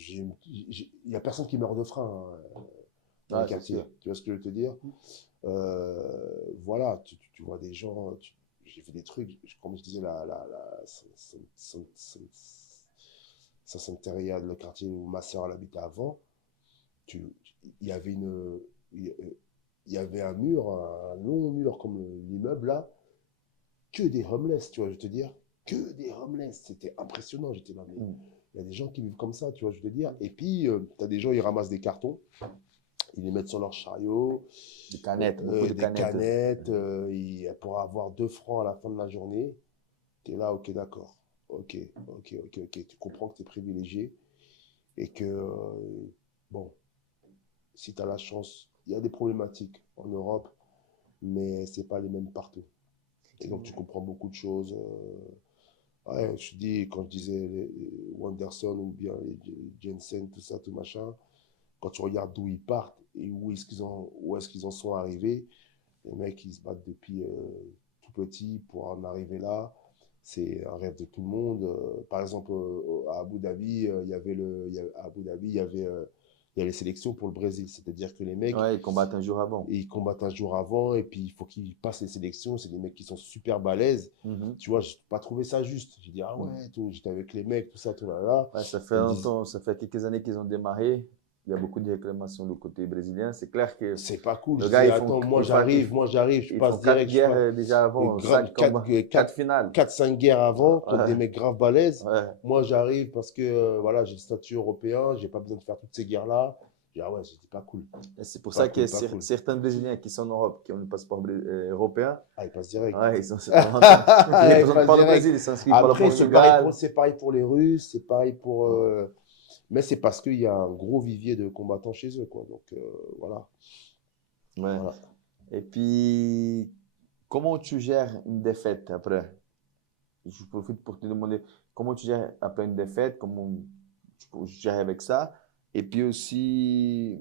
Il n'y a personne qui meurt de faim hein, dans les Ouais, c'est sûr. quartiers. Tu vois ce que je veux te dire? Voilà, tu vois des gens, j'ai fait des trucs, comme je disais, Saint-Santeria, le quartier où ma soeur habitait avant, tu, il y avait il y avait un mur, un long mur comme l'immeuble là, que des homeless, tu vois, je veux te dire, que des homeless, c'était impressionnant, j'étais là, mais Mm. il y a des gens qui vivent comme ça, tu vois, je veux te dire, et puis tu as des gens, ils ramassent des cartons, ils les mettent sur leur chariot, Des canettes, beaucoup de des canettes. canettes, pour avoir 2 francs à la fin de la journée, tu es là, ok, d'accord, ok, tu comprends que tu es privilégié, et que, bon, si tu as la chance, il y a des problématiques en Europe, mais c'est pas les mêmes partout. Et donc tu comprends beaucoup de choses. Ouais, je dis, quand je disais les Wanderson ou bien les Jensen, tout ça, tout machin, quand tu regardes d'où ils partent et où est-ce qu'ils en sont arrivés, les mecs, ils se battent depuis tout petit pour en arriver là. C'est un rêve de tout le monde. Par exemple, à Abu Dhabi, à Abu Dhabi, il y a les sélections pour le Brésil. C'est-à-dire que les mecs, Ouais, ils combattent un jour avant. ils combattent un jour avant et puis il faut qu'ils passent les sélections. C'est des mecs qui sont super balèzes. Mhm. Tu vois, je n'ai pas trouvé ça juste. J'ai dit, ah ouais, j'étais avec les mecs, tout ça, tout là, là. Ouais, ça fait Ils me disent, longtemps, ça fait quelques années qu'ils ont démarré. il y a beaucoup de réclamations du côté brésilien. C'est clair que C'est pas cool. le Je gars, dis, ils font, attends, moi ils font- j'arrive, je ils passe font 4 direct, je guerres passe déjà avant, quatre 4, finales. 5 guerres avant contre des Ouais, mecs grave balèzes. ouais. Moi j'arrive parce que voilà, j'ai le statut européen, j'ai pas besoin de faire toutes ces guerres-là. Je dis, ah ouais, c'était pas cool. Et c'est pour Pas ça qu'il y a cool, pas cool. certains Brésiliens qui sont en Europe, qui ont le passeport européen. Ah, il passe direct. Ouais, ils sont, ils Ah, ne il représentent passe pas le direct. Brésil, ils s'inscrivent pour le Après, Portugal. c'est pareil pour les Russes, c'est pareil pour. Ouais. Mais c'est parce qu'il y a un gros vivier de combattants chez eux, quoi. Donc voilà. Ouais. Voilà. Et puis, comment tu gères une défaite après? Je profite pour te demander comment tu gères après une défaite, comment tu gères avec ça. Et puis aussi,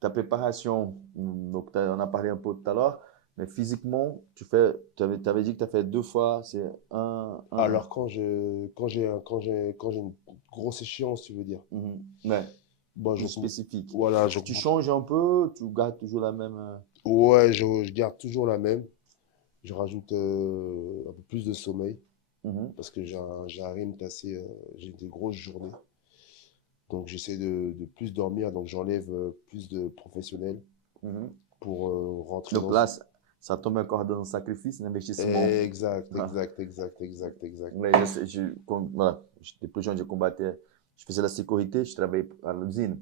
ta préparation. Donc, on a parlé un peu tout à l'heure, mais physiquement, tu avais dit que tu as fait 2 fois, c'est un. Alors quand j'ai une grosse échéance, tu veux dire. Mhm. Ouais, Bon, plus spécifique. voilà, Tu changes un peu, tu gardes toujours la même. ouais, je garde toujours la même. Je rajoute un peu plus de sommeil Mhm, parce que j'ai un rythme assez, j'ai des grosses journées. Donc j'essaie de plus dormir, donc j'enlève plus de professionnels mhm. pour rentrer Donc dans là, ça tombe encore dans un sacrifice, un investissement. Exact, Ah. exact, exact, exact, exact. Ouais, voilà, j'étais plus jeune, je faisais la sécurité, je travaillais à l'usine.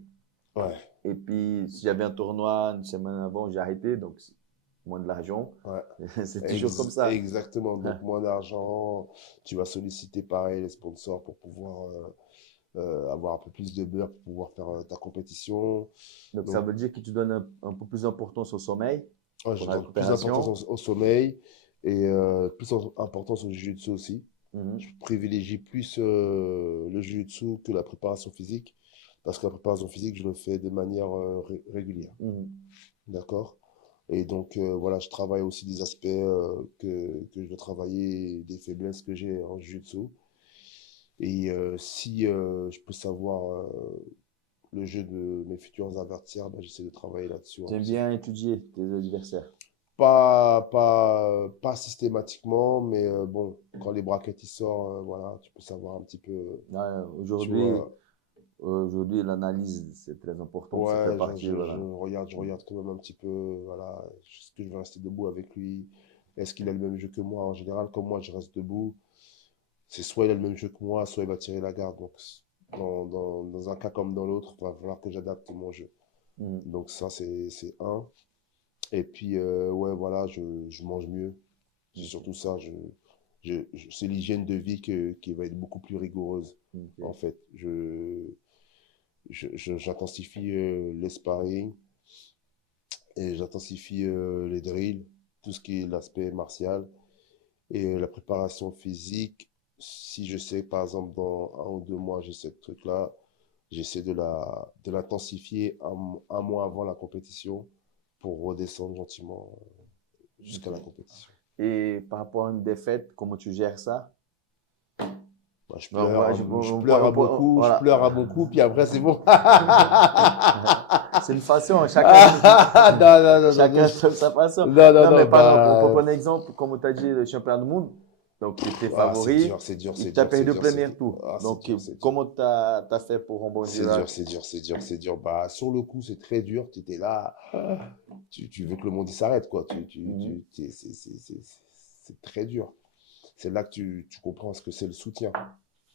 Ouais, Et puis, si j'avais un tournoi une semaine avant, j'ai arrêté, donc moins de l'argent. ouais. C'est toujours comme ça. Exactement. Donc moins d'argent, tu vas solliciter pareil les sponsors pour pouvoir avoir un peu plus de beurre pour pouvoir faire ta compétition. Donc, ça Donc veut dire que tu donnes un peu plus d'importance au sommeil ouais, pour je la donne plus récupération. d'importance au sommeil et importance au jiu-jitsu aussi. Mhm, Je privilégie plus le jiu-jitsu que la préparation physique parce que la préparation physique, je le fais de manière régulière. mhm. D'accord? Et donc, voilà, je travaille aussi des aspects que je dois travailler, des faiblesses que j'ai en jiu-jitsu. Et si je peux savoir le jeu de mes futurs adversaires, ben, j'essaie de travailler là-dessus un Tu aimes petit peu. bien étudier tes adversaires. Pas systématiquement, mais bon, quand les brackets ils sortent, voilà, tu peux savoir un petit peu, Ouais, tu aujourd'hui, vois. aujourd'hui, l'analyse, c'est très important, ça fait Ouais, partie, voilà. je regarde quand même un petit peu, voilà, est-ce que je vais rester debout avec lui? Est-ce qu'il a le même jeu que moi? En général, comme moi, je reste debout. C'est soit il a le même jeu que moi, soit il va tirer la garde. Donc, dans un cas comme dans l'autre, il va falloir que j'adapte mon jeu. Mhm. Donc, ça, c'est un. Et puis, ouais, voilà, je mange mieux. C'est surtout ça. C'est l'hygiène de vie qui va être beaucoup plus rigoureuse, en Ok. fait. J'intensifie les sparring et j'intensifie les drills, tout ce qui est l'aspect martial. Et la préparation physique, si je sais, par exemple, dans 1 ou 2 mois, j'ai ce truc-là, j'essaie de l'intensifier un mois avant la compétition pour redescendre gentiment jusqu'à la Ok. compétition. Et par rapport à une défaite, comment tu gères ça? Bah, Non, moi, je pleure à bon coup, je voilà. pleure à bon coup, puis après c'est bon. C'est une façon, Non, non, non, non, chacun non, trouve sa façon. non, non, Non, mais non, par exemple, on peut bah, prendre un exemple, comme tu as dit, le championnat du monde. Donc, tu étais ah, c'est favori, dur, c'est dur, c'est il t'a dur, c'est perdu le dur, c'est premier dur. tour. Ah, c'est Donc, dur, c'est dur. comment tu as fait pour rebondir C'est là? dur, c'est dur, c'est dur, c'est dur. Bah, sur le coup, c'est très dur. Tu étais là, tu veux que le monde il s'arrête, quoi. Mhm. C'est très dur. C'est là que tu comprends ce que c'est le soutien.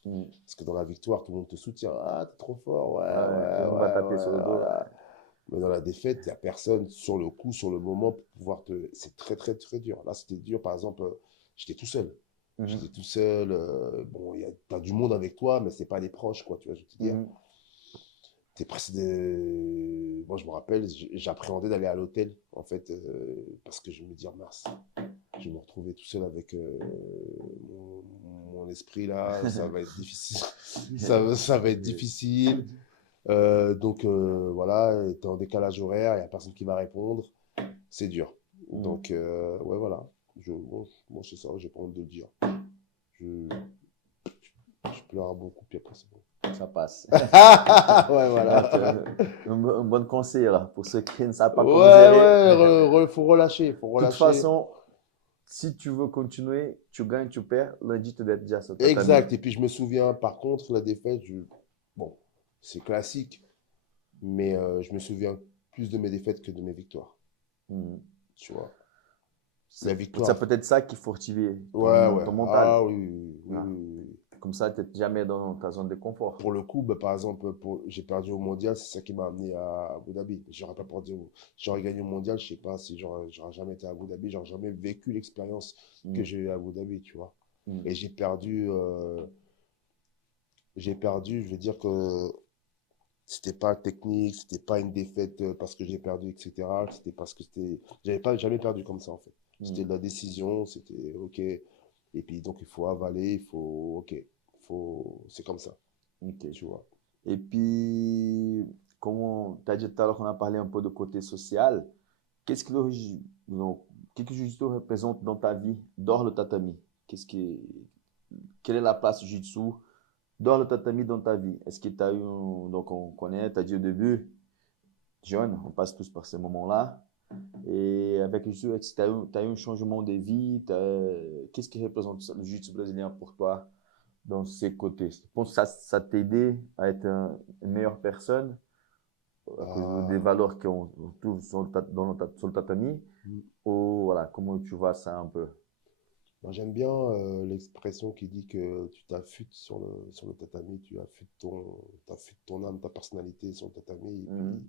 Mhm. Parce que dans la victoire, tout le monde te soutient. Ah, t'es trop fort, ouais, Ouais, tout le ouais, monde va ouais, taper sur le ouais, dos. ouais. Mais dans la défaite, il n'y a personne sur le coup, sur le moment, pour pouvoir te. C'est très, très, très dur. Là, c'était dur. Par exemple, j'étais tout seul. Mhm. J'étais tout seul. Bon, t'as du monde avec toi, mais c'est pas des proches, quoi, tu vois, je veux te dire. Mhm. T'es presque de. Moi, je me rappelle, j'appréhendais d'aller à l'hôtel, en fait, parce que je me dis, oh, mince, je vais me retrouver tout seul avec mon, mon esprit là, ça va être difficile. Ça va être difficile. Donc, voilà, t'es en décalage horaire, il n'y a personne qui va répondre. C'est dur. Mhm. Donc, ouais, voilà. Bon, c'est ça, j'ai pas honte de le dire. Je, je pleure à beaucoup, puis après, c'est bon. Ça passe. Ouais, voilà. Un bon conseil là, pour ceux qui ne savent pas Ouais, comment gérer. ouais, faut relâcher, faut De toute relâcher. façon, si tu veux continuer, tu gagnes, tu perds, lundi, tu dois être déjà sur le tatami. Exact. Et puis, je me souviens, par contre, la défaite, bon, c'est classique. Mais je me souviens plus de mes défaites que de mes victoires. Tu vois. La C'est victoire. peut-être ça qui fortifie Ouais, ouais. ton mental. Ah oui, oui, oui, Ah. oui, oui. Comme ça, tu n'es jamais dans ta zone de confort. Pour le coup, bah, par exemple, j'ai perdu au mondial, c'est ça qui m'a amené à Abu Dhabi. J'aurais gagné au mondial, je sais pas si j'aurais jamais été à Abu Dhabi, j'aurais jamais vécu l'expérience que j'ai eue à Abu Dhabi, tu vois. Et j'ai perdu, je veux dire que c'était pas technique, c'était pas une défaite parce que j'ai perdu, etc. C'était parce que j'avais pas jamais perdu comme ça, en fait. C'était de la décision, c'était OK. Et puis, donc, il faut avaler, OK, c'est comme ça, Ok. tu vois. Et puis, comme tu as dit tout à l'heure qu'on a parlé un peu de côté social, qu'est-ce que donc, qu'est-ce que le jiu-jitsu représente dans ta vie, hors le tatami? Quelle est la place du jiu-jitsu dans le tatami dans ta vie? Est-ce que tu as eu, donc on connaît, tu as dit au début, jeune, on passe tous par ces moments-là. Et avec le jiu-jitsu, est-ce que tu as eu un changement de vie? Qu'est-ce qui représente le jiu-jitsu brésilien pour toi dans ces côtés? Je pense que ça t'a aidé à être une meilleure personne à cause des valeurs qu'on trouve sur le tatami. Ou voilà, comment tu vois ça un peu? Moi, j'aime bien l'expression qui dit que tu t'affûtes sur le tatami, t'affûtes ton âme, ta personnalité sur le tatami. Et puis,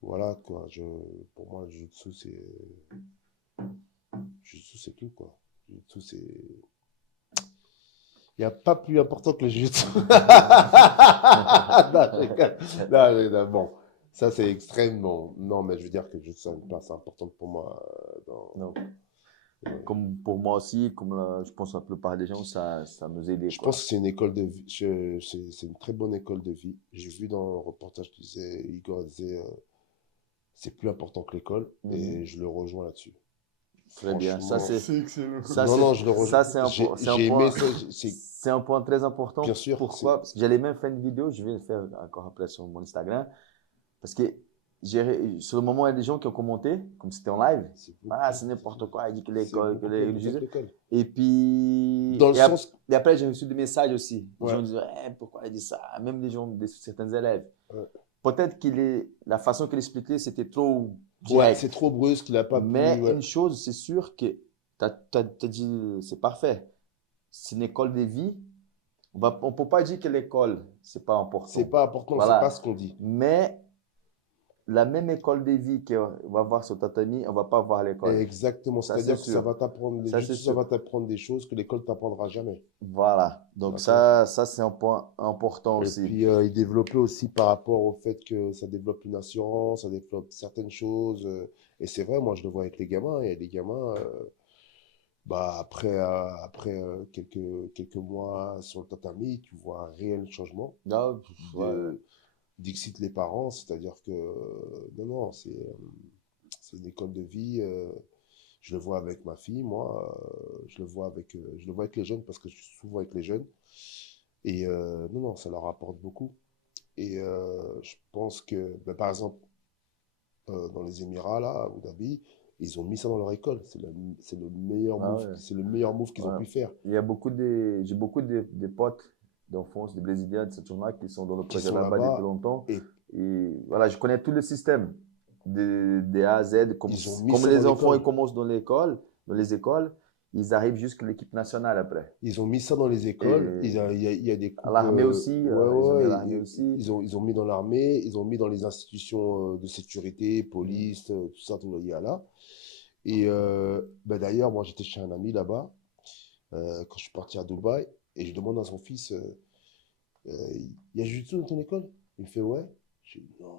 voilà, quoi. Pour moi, le jiu-jitsu, c'est tout, quoi. Le jiu-jitsu, c'est. Il n'y a pas plus important que le jiu-jitsu. Non, je rigole. Non, je rigole. Bon, ça, c'est extrêmement. Non, mais je veux dire que le jiu-jitsu a une place importante pour moi Non. Comme pour moi aussi, je pense la plupart des gens, ça nous aidait, Je quoi. pense que c'est une école de vie. C'est une très bonne école de vie. J'ai vu dans le reportage, tu disais, Igor disait, c'est plus important que l'école, et je le rejoins là-dessus. Très bien. Ça, Franchement, c'est, C'est excellent. ça, non, c'est, non, je le rejoins. ça, c'est un point, J'ai aimé ça. c'est un point très important. Bien sûr, Pourquoi? Parce que j'allais même faire une vidéo, je vais le faire encore après sur mon Instagram. Parce que sur le moment, il y a des gens qui ont commenté, comme c'était en live. C'est n'importe quoi, il dit que l'école, que les religieux. Et puis, Dans le sens. et après, j'ai reçu des messages aussi. Des Ouais. gens disaient, pourquoi il dit ça? Même des gens, certains élèves. Ouais. Peut-être la façon qu'il expliquait, c'était trop Ouais, direct. c'est trop brusque, il n'a pas Mais pu. Ouais. une chose, c'est sûr que t'as dit, c'est parfait. C'est une école de vie. On peut pas dire que l'école, c'est pas important. C'est pas important, Voilà. c'est pas ce qu'on dit. Mais la même école de vie qu'on va voir sur tatami, on va pas voir à l'école. Exactement. Ça, C'est-à-dire c'est que sûr. ça va t'apprendre Ça, c'est ça va t'apprendre des choses que l'école t'apprendra jamais. Voilà. Donc D'accord. ça c'est un point important Et aussi. puis, il développait aussi par rapport au fait que ça développe une assurance, ça développe certaines choses. Et c'est vrai, moi, je le vois avec les gamins. Il y a des gamins, bah, après quelques mois sur le tatami, tu vois un réel changement Non, ouais. d'excite les parents. C'est-à-dire que, non, non, c'est une école de vie. Je le vois avec ma fille, moi. Je le vois avec les jeunes parce que je suis souvent avec les jeunes. Et non, non, ça leur apporte beaucoup. Et je pense que, ben, par exemple, dans les Émirats, là, à Abu Dhabi, ils ont mis ça dans leur école. C'est le meilleur Ah move, ouais. c'est le meilleur move qu'ils ont Ouais. pu faire. Il y a j'ai beaucoup de potes d'enfance, des Brésiliens, de cette chose-là, qui sont dans le Qui projet sont là-bas depuis là-bas longtemps. et Et voilà, je connais tout le système de A à Z. ils ont mis Comme ça les dans enfants, ils l'école. commencent dans les écoles, ils arrivent jusqu'à l'équipe nationale après. Ils ont mis ça dans les écoles. Et Il y a des à coupes. l'armée aussi, Ouais, ils ont mis à ouais, l'armée aussi. ils ont mis dans l'armée, ils ont mis dans les institutions de sécurité, police, tout ça, tout le là. Et ben d'ailleurs, moi j'étais chez un ami là-bas quand je suis parti à Dubaï et je demande à son fils, il y a Jiu-Jitsu dans ton école? Il me fait ouais. Je dis non,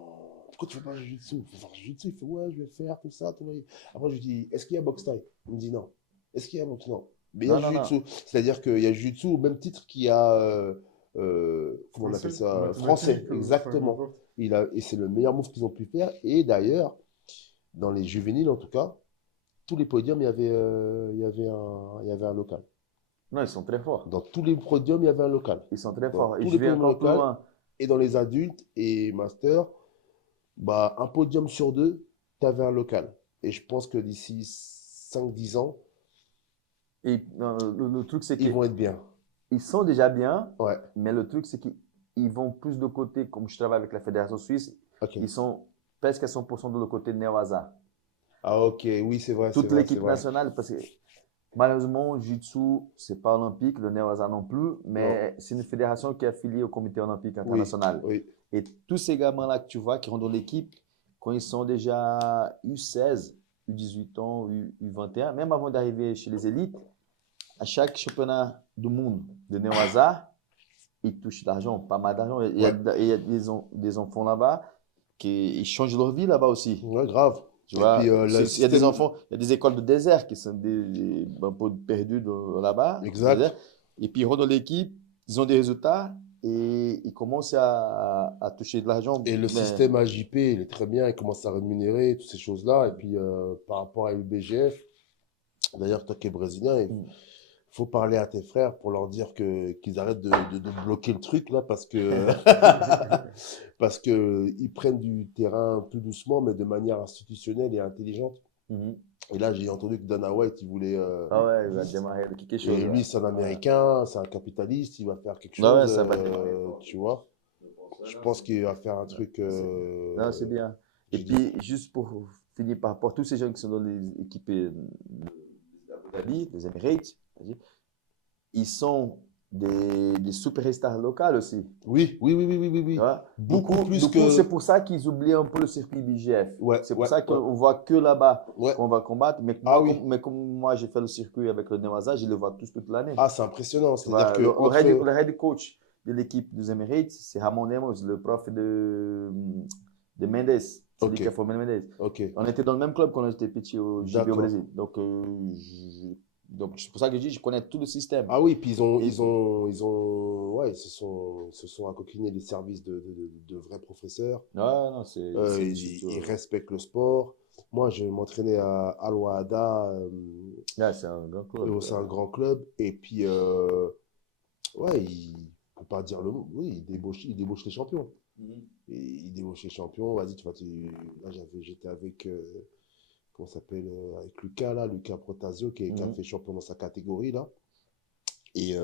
pourquoi tu fais pas Jiu-Jitsu? Il faut faire Jiu-Jitsu. Il fait ouais, je vais faire tout ça, tout ça. Après je lui dis, est-ce qu'il y a boxe taille? Il me dit non. Est-ce qu'il y a boxe? Non. Mais il y a Non, non, non. Jiu-Jitsu. C'est-à-dire qu'il y a Jiu-Jitsu au même titre qu'il y a, comment on appelle ça? Français, exactement. Et c'est le meilleur move qu'ils ont pu faire. Et d'ailleurs, dans les juvéniles en tout cas, tous les podiums, il y avait un local. Non, ils sont très forts. Dans tous les podiums, il y avait un local. Ils sont très Dans forts. Et tous je les vais podiums encore plus locaux loin. et dans les adultes et masters, bah, un podium sur deux, tu avais un local. Et je pense que d'ici 5-10 ans, Et le truc, c'est ils qu'ils vont être bien. sont déjà bien, Ouais. mais le truc, c'est qu'ils ils vont plus de côté, comme je travaille avec la Fédération suisse, Ok. ils sont presque à 100% de le côté de Newaza. Ah, ok, oui, c'est vrai, c'est Toute vrai, c'est l'équipe vrai. nationale, parce que malheureusement, Jiu-Jitsu, c'est pas olympique, le Newaza non plus, mais c'est une fédération qui est affiliée au comité olympique Oui, international. oui. Et tous ces gamins-là que tu vois qui rentrent dans l'équipe, quand ils sont déjà U16, U18 ans, U21, même avant d'arriver chez les élites, à chaque championnat du monde de Newaza, ils touchent l'argent, pas mal d'argent. Ouais. Il y a des enfants là-bas qui ils changent leur vie là-bas aussi. Ouais, grave. Tu Et vois, puis, le il y a des système. enfants, il y a des écoles de désert qui sont un peu perdus là-bas. Exact. Et puis ils rentrent dans l'équipe, ils ont des résultats et ils commencent à toucher de l'argent. Et le Mais système AJP, il est très bien, il commence à rémunérer toutes ces choses-là. Et puis, par rapport à l'UBGF, d'ailleurs, toi qui es brésilien, il faut parler à tes frères pour leur dire qu'ils arrêtent de bloquer le truc, là, parce que, parce que ils prennent du terrain tout doucement, mais de manière institutionnelle et intelligente. Mhm. Et là, j'ai entendu que Dana White, il voulait. Ah ouais, il va démarrer avec quelque chose. Et lui, Ouais. c'est un Américain, c'est un capitaliste, il va faire quelque Ah ouais, chose, ça va tu vois. Je pense qu'il va faire un truc. Non, c'est bien. Et j'ai dit- puis, juste pour finir par rapport à tous ces gens qui sont dans les équipes d'Abu Dhabi, des Emirates, ils sont des superstars locales aussi. Oui, oui, oui, oui, oui, oui, Tu oui. vois? Beaucoup plus Du coup, que. c'est pour ça qu'ils oublient un peu le circuit BGF. Ouais, C'est pour ouais, ça ouais, qu'on voit que là-bas ouais. qu'on va combattre. Ah oui. Mais comme moi, j'ai fait le circuit avec le Newaza, je le vois tous toute l'année. Ah, c'est impressionnant. Tu C'est-à-dire vois, que entre. le head coach de l'équipe des Emirates, c'est Ramon Nemos, le prof de Mendes, celui Ok, qui a formé Mendes. ok, On était dans le même club quand on était petit au JB au d'accord. Brésil. Donc c'est pour ça que je dis, je connais tout le système. Ah oui, puis Et- ouais, ils se sont accoquignés des services de vrais professeurs. Ouais, non, c'est une Ils structure. respectent le sport. Moi, je m'entraînais à Al Wahda, Là, c'est un grand club. c'est un grand club. Et puis, ouais, faut pas dire le mot. Oui, il débauche les champions. Mhm. Et il débauche les champions. Vas-y, là, j'étais avec, comment ça s'appelle, avec Lucas, là, Lucas Protasio, qui a Mhm. fait champion dans sa catégorie, là. Et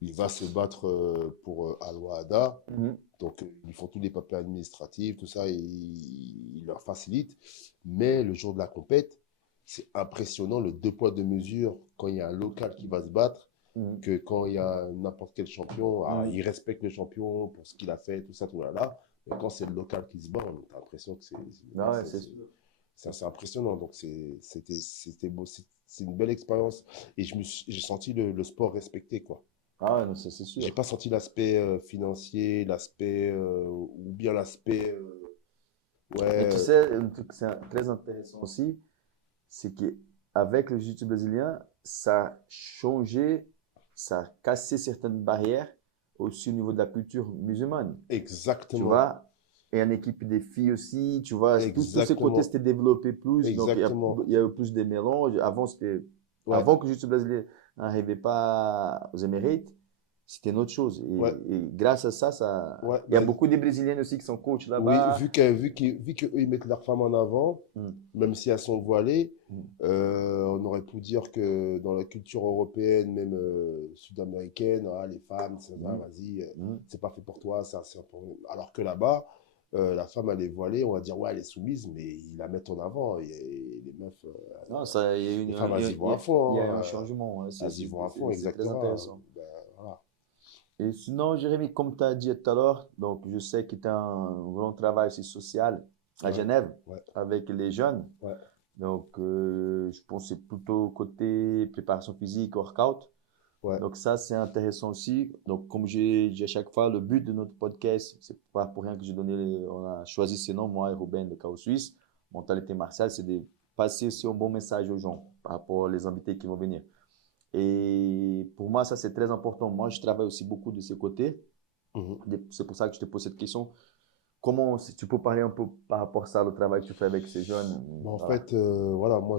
il va se battre pour Al Wahda. Mhm. Donc, ils font tous les papiers administratifs, tout ça, et ils leur facilitent. Mais le jour de la compète, c'est impressionnant le deux poids, deux mesures quand il y a un local qui va se battre, Mhm. que quand il y a n'importe quel champion, Mhm. il respecte le champion pour ce qu'il a fait, tout ça, tout là, là. Mais quand c'est le local qui se bat, on a l'impression que Ah ouais, c'est c'est assez impressionnant. Donc, c'était beau, c'est une belle expérience. Et j'ai senti le sport respecté, quoi. Ah ouais, non, c'est J'ai sûr. pas senti l'aspect financier, l'aspect ou bien l'aspect Mais tu ouais, sais, un truc c'est très intéressant aussi, c'est qu'avec le jiu-jitsu brésilien, ça a changé, ça a cassé certaines barrières aussi au niveau de la culture musulmane. Tu exactement, vois, et en équipe des filles aussi, tu vois, tous ces côtés exactement, s'étaient développés plus, donc exactement. il y a eu plus de mélanges. Ouais, Avant que le jiu-jitsu brésilien n'arrivait pas aux Émirats, c'était une autre chose. ouais, Et grâce à ça, ouais. il y a Ben, beaucoup de Brésiliennes aussi qui sont coachs oui, là-bas. vu que eux, ils mettent leurs femmes en avant, Mm, même si elles sont voilées, mm, on aurait pu dire que dans la culture européenne, même sud-américaine, ah, les femmes, mm, vas-y, mm. c'est pas fait pour toi, ça, c'est pour... Alors que là-bas, la femme, elle est voilée, on va dire, ouais, elle est soumise, mais ils la mettent en avant. Et les meufs, Non, ça, les femmes, elles y vont à fond. il y a un Hein, changement, hein. elles y vont à fond, C'est très exactement. intéressant. Ben, voilà. Et sinon, Jérémy, comme tu as dit tout à l'heure, donc je sais que tu as un grand travail aussi social à Ouais, Genève ouais, avec les jeunes. ouais, Donc, je pense que c'est plutôt côté préparation physique, workout. ouais. Donc, ça, c'est intéressant aussi. Donc, comme j'ai dit à chaque fois, le but de notre podcast, c'est pas pour rien que on a choisi ce nom, moi et Ruben de Chaos Suisse, Mentalité Martiale, c'est de passer aussi un bon message aux gens par rapport aux invités qui vont venir. Et pour moi, ça, c'est très important. Moi, je travaille aussi beaucoup de ce côté. Mhm. C'est pour ça que je te pose cette question. Comment, si tu peux parler un peu par rapport à ça, le travail que tu fais avec ces jeunes? Bon, en Voilà. fait, voilà, moi,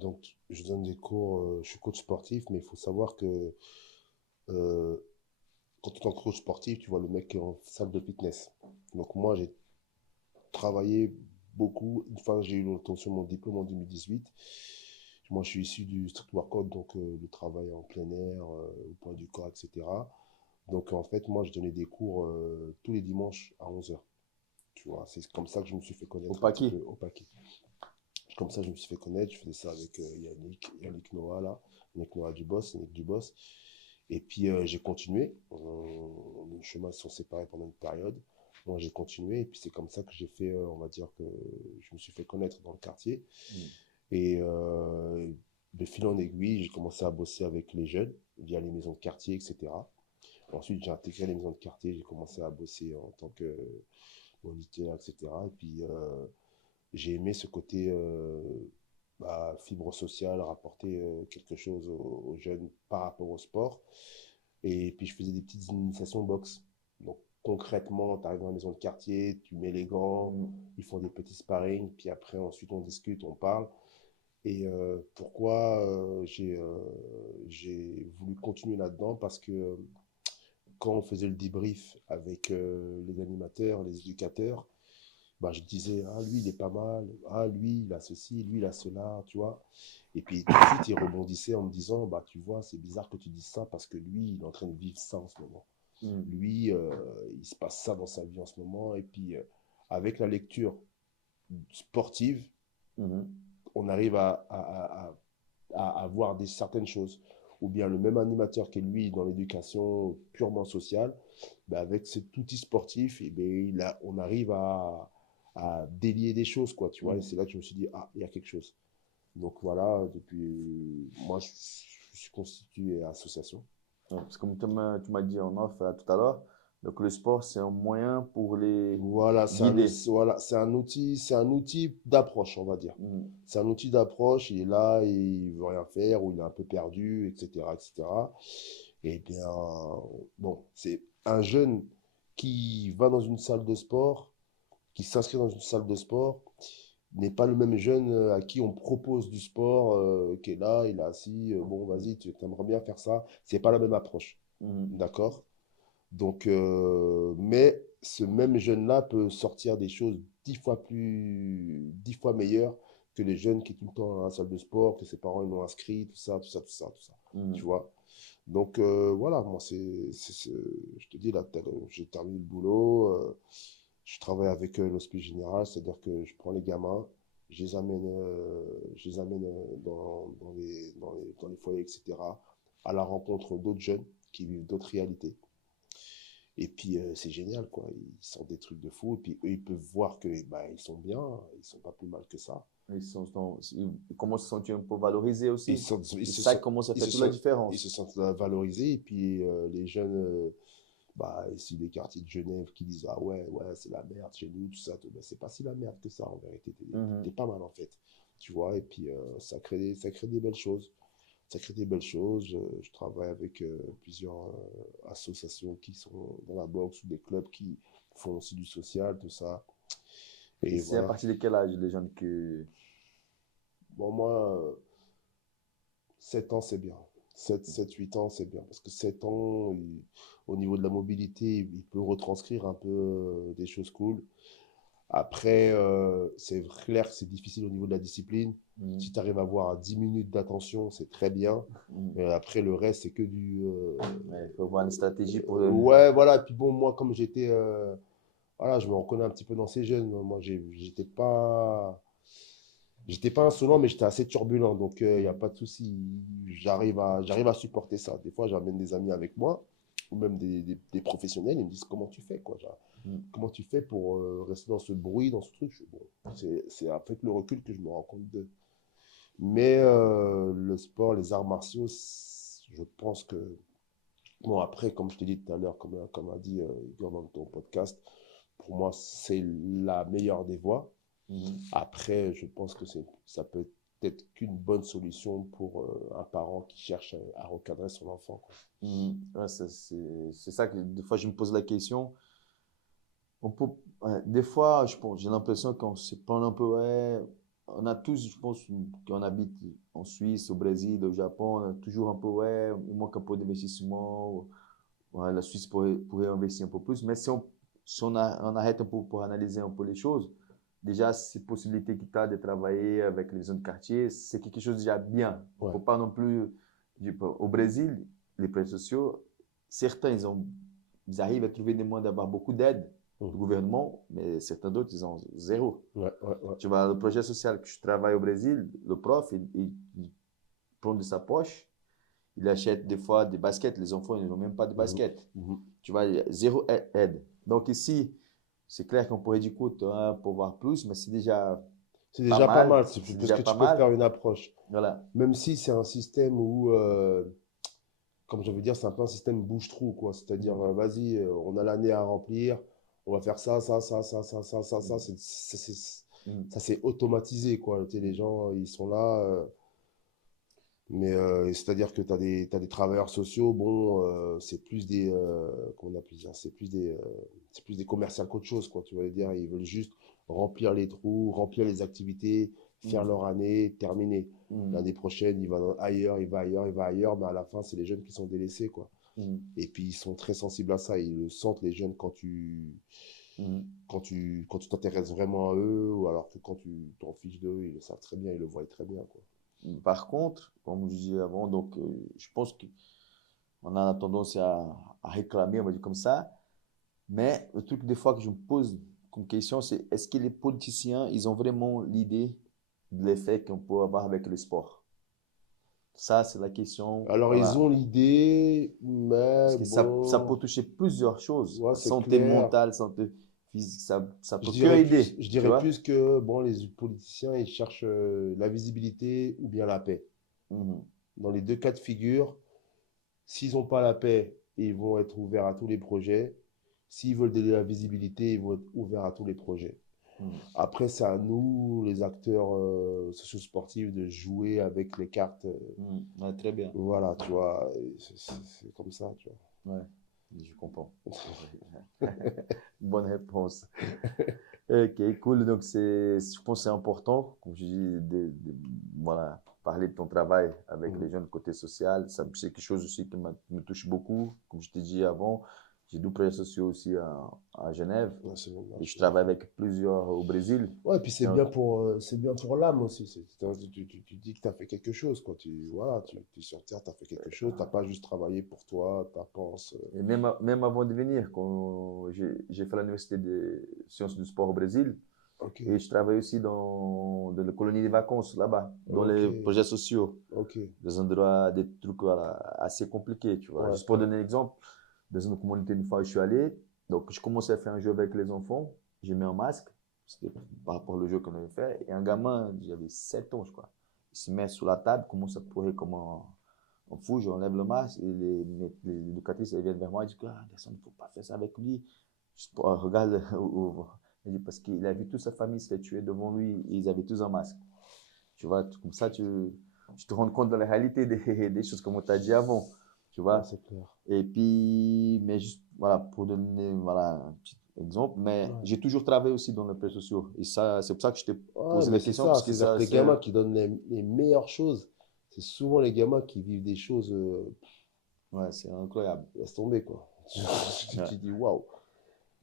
donc, je donne des cours, je suis coach sportif, mais il faut savoir que euh, quand tu es en coach sportif, tu vois le mec qui est en salle de fitness. Donc, moi, j'ai travaillé beaucoup. Une fois, j'ai eu l'obtention de mon diplôme en 2018. Moi, je suis issu du street workout, donc le travail en plein air, au poids du corps, etc. Donc, en fait, moi, je donnais des cours tous les dimanches à 11h. Tu vois, c'est comme ça que je me suis fait connaître Au paquet. au paquet. Comme ça, je me suis fait connaître. Je faisais ça avec Yannick Noah, là. Yannick Noah Yannick Dubos. Et puis, j'ai continué. Nos chemins se sont séparés pendant une période. Moi, j'ai continué. Et puis, c'est comme ça que j'ai fait, on va dire que je me suis fait connaître dans le quartier. Et de fil en aiguille, j'ai commencé à bosser avec les jeunes via les maisons de quartier, etc. Ensuite, j'ai intégré les maisons de quartier. J'ai commencé à bosser en tant que moniteur, etc. Et puis, j'ai aimé ce côté fibre sociale, rapporter quelque chose aux jeunes par rapport au sport. Et puis je faisais des petites initiations boxe. Donc concrètement, tu arrives dans la maison de quartier, tu mets les gants, ils font des petits sparring, puis après ensuite on discute, on parle. Et pourquoi j'ai voulu continuer là-dedans? Parce que quand on faisait le debrief avec les animateurs, les éducateurs, bah, je disais, ah, lui, il est pas mal, ah, lui, il a ceci, lui, il a cela, tu vois. Et puis, tout de suite, il rebondissait en me disant, bah, tu vois, c'est bizarre que tu dises ça parce que lui, il est en train de vivre ça en ce moment. Lui, il se passe ça dans sa vie en ce moment. Et puis, avec la lecture sportive, on arrive à voir certaines choses. Ou bien le même animateur que lui dans l'éducation purement sociale, bah, avec cet outil sportif, et ben, on arrive à délier des choses, quoi, tu vois. Et c'est là que je me suis dit, ah, il y a quelque chose. Donc voilà, depuis, moi, je suis constitué association. Parce que comme tu m'as dit en off tout à l'heure, donc le sport, c'est un moyen pour les Voilà, guider. voilà, c'est un outil d'approche, on va dire. C'est un outil d'approche, il est là, il veut rien faire, ou il est un peu perdu, etc., etc. Et bien, bon, c'est un jeune qui va dans une salle de sport, qui s'inscrit dans une salle de sport, n'est pas le même jeune à qui on propose du sport, qui est là, il est assis, bon, vas-y, tu aimerais bien faire ça. C'est pas la même approche, d'accord? Donc, mais ce même jeune-là peut sortir des choses 10 fois meilleures que les jeunes qui est tout le temps dans la salle de sport, que ses parents ils l'ont inscrit, tout ça, tout ça, tout ça, tout ça. Tu vois? Donc, voilà, moi, je te dis, là, j'ai terminé le boulot, je travaille avec l'hospice général, c'est-à-dire que je prends les gamins, je les amène dans les foyers, etc., à la rencontre d'autres jeunes qui vivent d'autres réalités. Et puis, c'est génial, quoi. Ils sortent des trucs de fou. Et puis, eux, ils peuvent voir que bah, ils sont bien, ils sont pas plus mal que ça. Ils commencent à se sentir un peu valorisés aussi. Ils C'est se ça sentent, qui commence à ils faire se toute la sentent, différence. ils se sentent valorisés. Et puis, les jeunes, ici, des quartiers de Genève, qui disent, ah ouais, ouais, c'est la merde chez nous, tout ça. Ben, c'est pas si la merde que ça, en vérité. T'es pas mal, en fait. Tu vois, et puis, ça crée des belles choses. Ça crée des belles choses. Je travaille avec plusieurs associations qui sont dans la boxe ou des clubs qui font aussi du social, tout ça. Et Et c'est à voilà. partir de quel âge les jeunes que... Bon, moi, 7 ans, c'est bien. 8 ans, c'est bien. Parce que 7 ans, au niveau de la mobilité, il peut retranscrire un peu des choses cool. Après, c'est clair que c'est difficile au niveau de la discipline. Si tu arrives à avoir 10 minutes d'attention, c'est très bien. Après, le reste, c'est que du. Il faut avoir une stratégie pour... Ouais, voilà. Puis bon, moi, comme j'étais. Voilà, je me reconnais un petit peu dans ces jeunes. Moi, j'étais pas insolent, mais j'étais assez turbulent. Donc, il n'y a pas de souci. J'arrive à supporter ça. Des fois, j'amène des amis avec moi, ou même des professionnels. Ils me disent comment tu fais, quoi. Comment tu fais pour rester dans ce bruit, dans ce truc? Bon, c'est avec le recul que je me rends compte de. Mais le sport, les arts martiaux, je pense que. Bon, après, comme je t'ai dit tout à l'heure, comme a dit Igor dans ton podcast, pour moi, c'est la meilleure des voies. Après, je pense que ça peut être qu'une bonne solution pour un parent qui cherche à recadrer son enfant, quoi. Ouais, c'est ça que des fois je me pose la question. On peut, ouais, des fois, j'ai l'impression qu'on se prend un peu, ouais, on a tous, je pense, qu'on habite en Suisse, au Brésil, au Japon, on a toujours un peu, ouais, il manque un peu d'investissement. Ouais, la Suisse pourrait investir un peu plus. Mais si on arrête un peu pour analyser un peu les choses, déjà, ces possibilités que tu as de travailler avec les zones de quartier, c'est quelque chose déjà bien. Il ne Ouais. faut pas non plus. Au Brésil, les prêts sociaux, certains, ils arrivent à trouver des moyens d'avoir beaucoup d'aide du Mhm. gouvernement, mais certains d'autres, ils ont zéro. Ouais, ouais. Tu vois, le projet social que je travaille au Brésil, le prof, il prend de sa poche, il achète des fois des baskets. Les enfants, ils n'ont même pas de Mhm. baskets. Mhm. Tu vois, il y a zéro aide. Donc ici, c'est clair qu'on pourrait dire, écoute, hein, pour voir plus, mais c'est déjà C'est pas déjà pas mal, mal. C'est parce déjà que pas tu peux mal. faire une approche. Voilà. Même si c'est un système où, comme je veux dire, c'est un peu un système bouche-trou, quoi. C'est-à-dire, vas-y, on a l'année à remplir, on va faire ça, ça, ça, ça, ça, ça, ça, ça. Mm. Ça, c'est automatisé, quoi. Tu sais, les gens, ils sont là. Mais c'est-à-dire que t'as des travailleurs sociaux, bon, c'est plus des, comment on appelle ça, c'est plus des commerciaux qu'autre chose, quoi. Tu vas dire, ils veulent juste remplir les trous, remplir les activités, faire Mm. leur année, terminer. Mm. L'année prochaine, ailleurs, il va ailleurs, il va ailleurs, mais à la fin, c'est les jeunes qui sont délaissés, quoi. Mm. Et puis, ils sont très sensibles à ça. Ils le sentent, les jeunes, Mm. quand tu t'intéresses vraiment à eux, ou alors que quand tu t'en fiches d'eux, ils le savent très bien, ils le voient très bien, quoi. Par contre, comme je disais avant, donc, je pense qu'on a tendance à réclamer, on va dire comme ça. Mais le truc des fois que je me pose comme question, c'est est-ce que les politiciens, ils ont vraiment l'idée de l'effet qu'on peut avoir avec le sport? Ça, c'est la question. Alors, ils Voilà. ont l'idée, Parce mais que ça peut bon, toucher plusieurs choses. ouais, c'est Santé clair. mentale, santé physique, ça peut que aider, Je tu dirais vois? plus que bon, les politiciens, ils cherchent la visibilité ou bien la paix. Mhm. Dans les deux cas de figure, s'ils n'ont pas la paix, ils vont être ouverts à tous les projets. S'ils veulent de la visibilité, ils vont être ouverts à tous les projets. Mhm. Après, c'est à nous, les acteurs socio-sportifs, de jouer avec les cartes. Mhm. Ouais, très bien. Voilà, tu vois, c'est comme ça, tu Ouais, je comprends. Bonne réponse. Ok, cool. Donc, je pense que c'est important, comme je dis, voilà, parler de ton travail avec vois. les jeunes côté social. C'est quelque chose aussi qui me touche beaucoup. Comme je t'ai dit avant, j'ai 2 projets sociaux aussi à Genève. Ouais, Et je travaille avec plusieurs au Brésil. ouais, puis Donc, c'est bien pour l'âme aussi. Tu dis que tu as fait quelque chose. Quand voilà, tu es sur Terre, tu as fait quelque chose. Tu n'as pas juste travaillé pour toi, ta pense. et même avant de venir, quand j'ai fait l'université des sciences du sport au Brésil, Ok, et je travaille aussi dans les colonies de vacances là-bas, dans ok, les projets sociaux. ok. Des endroits, des trucs voilà, assez compliqués, tu vois. Ouais, Juste pour donner un exemple, dans une communauté, une fois où je suis allé, donc je commençais à faire un jeu avec les enfants, j'ai mis un masque, c'était par rapport au jeu qu'on avait fait, et un gamin, j'avais 7 ans, je crois, il se met sur la table, commence à pleurer comme un fou, j'enlève le masque, et les éducatrices, elles viennent vers moi, ils disent, ah, il ne faut pas faire ça avec lui. Regarde, il dit, parce qu'il a vu toute sa famille se faire tuer devant lui, et ils avaient tous un masque. Tu vois, comme ça, tu te rends compte de la réalité des choses comme on t'a dit avant, tu ouais, vois. c'est clair. Et puis, mais juste, voilà, pour donner voilà, un petit exemple, mais Ouais. j'ai toujours travaillé aussi dans les réseaux sociaux. Et ça, c'est pour ça que je t'ai Ouais, posé mais la c'est question, ça. parce que C'est-à-dire ça, que les c'est. gamins qui donnent les meilleures choses, c'est souvent les gamins qui vivent des choses, Ouais, c'est incroyable. laisse tomber, quoi. Ouais. Tu dis, waouh.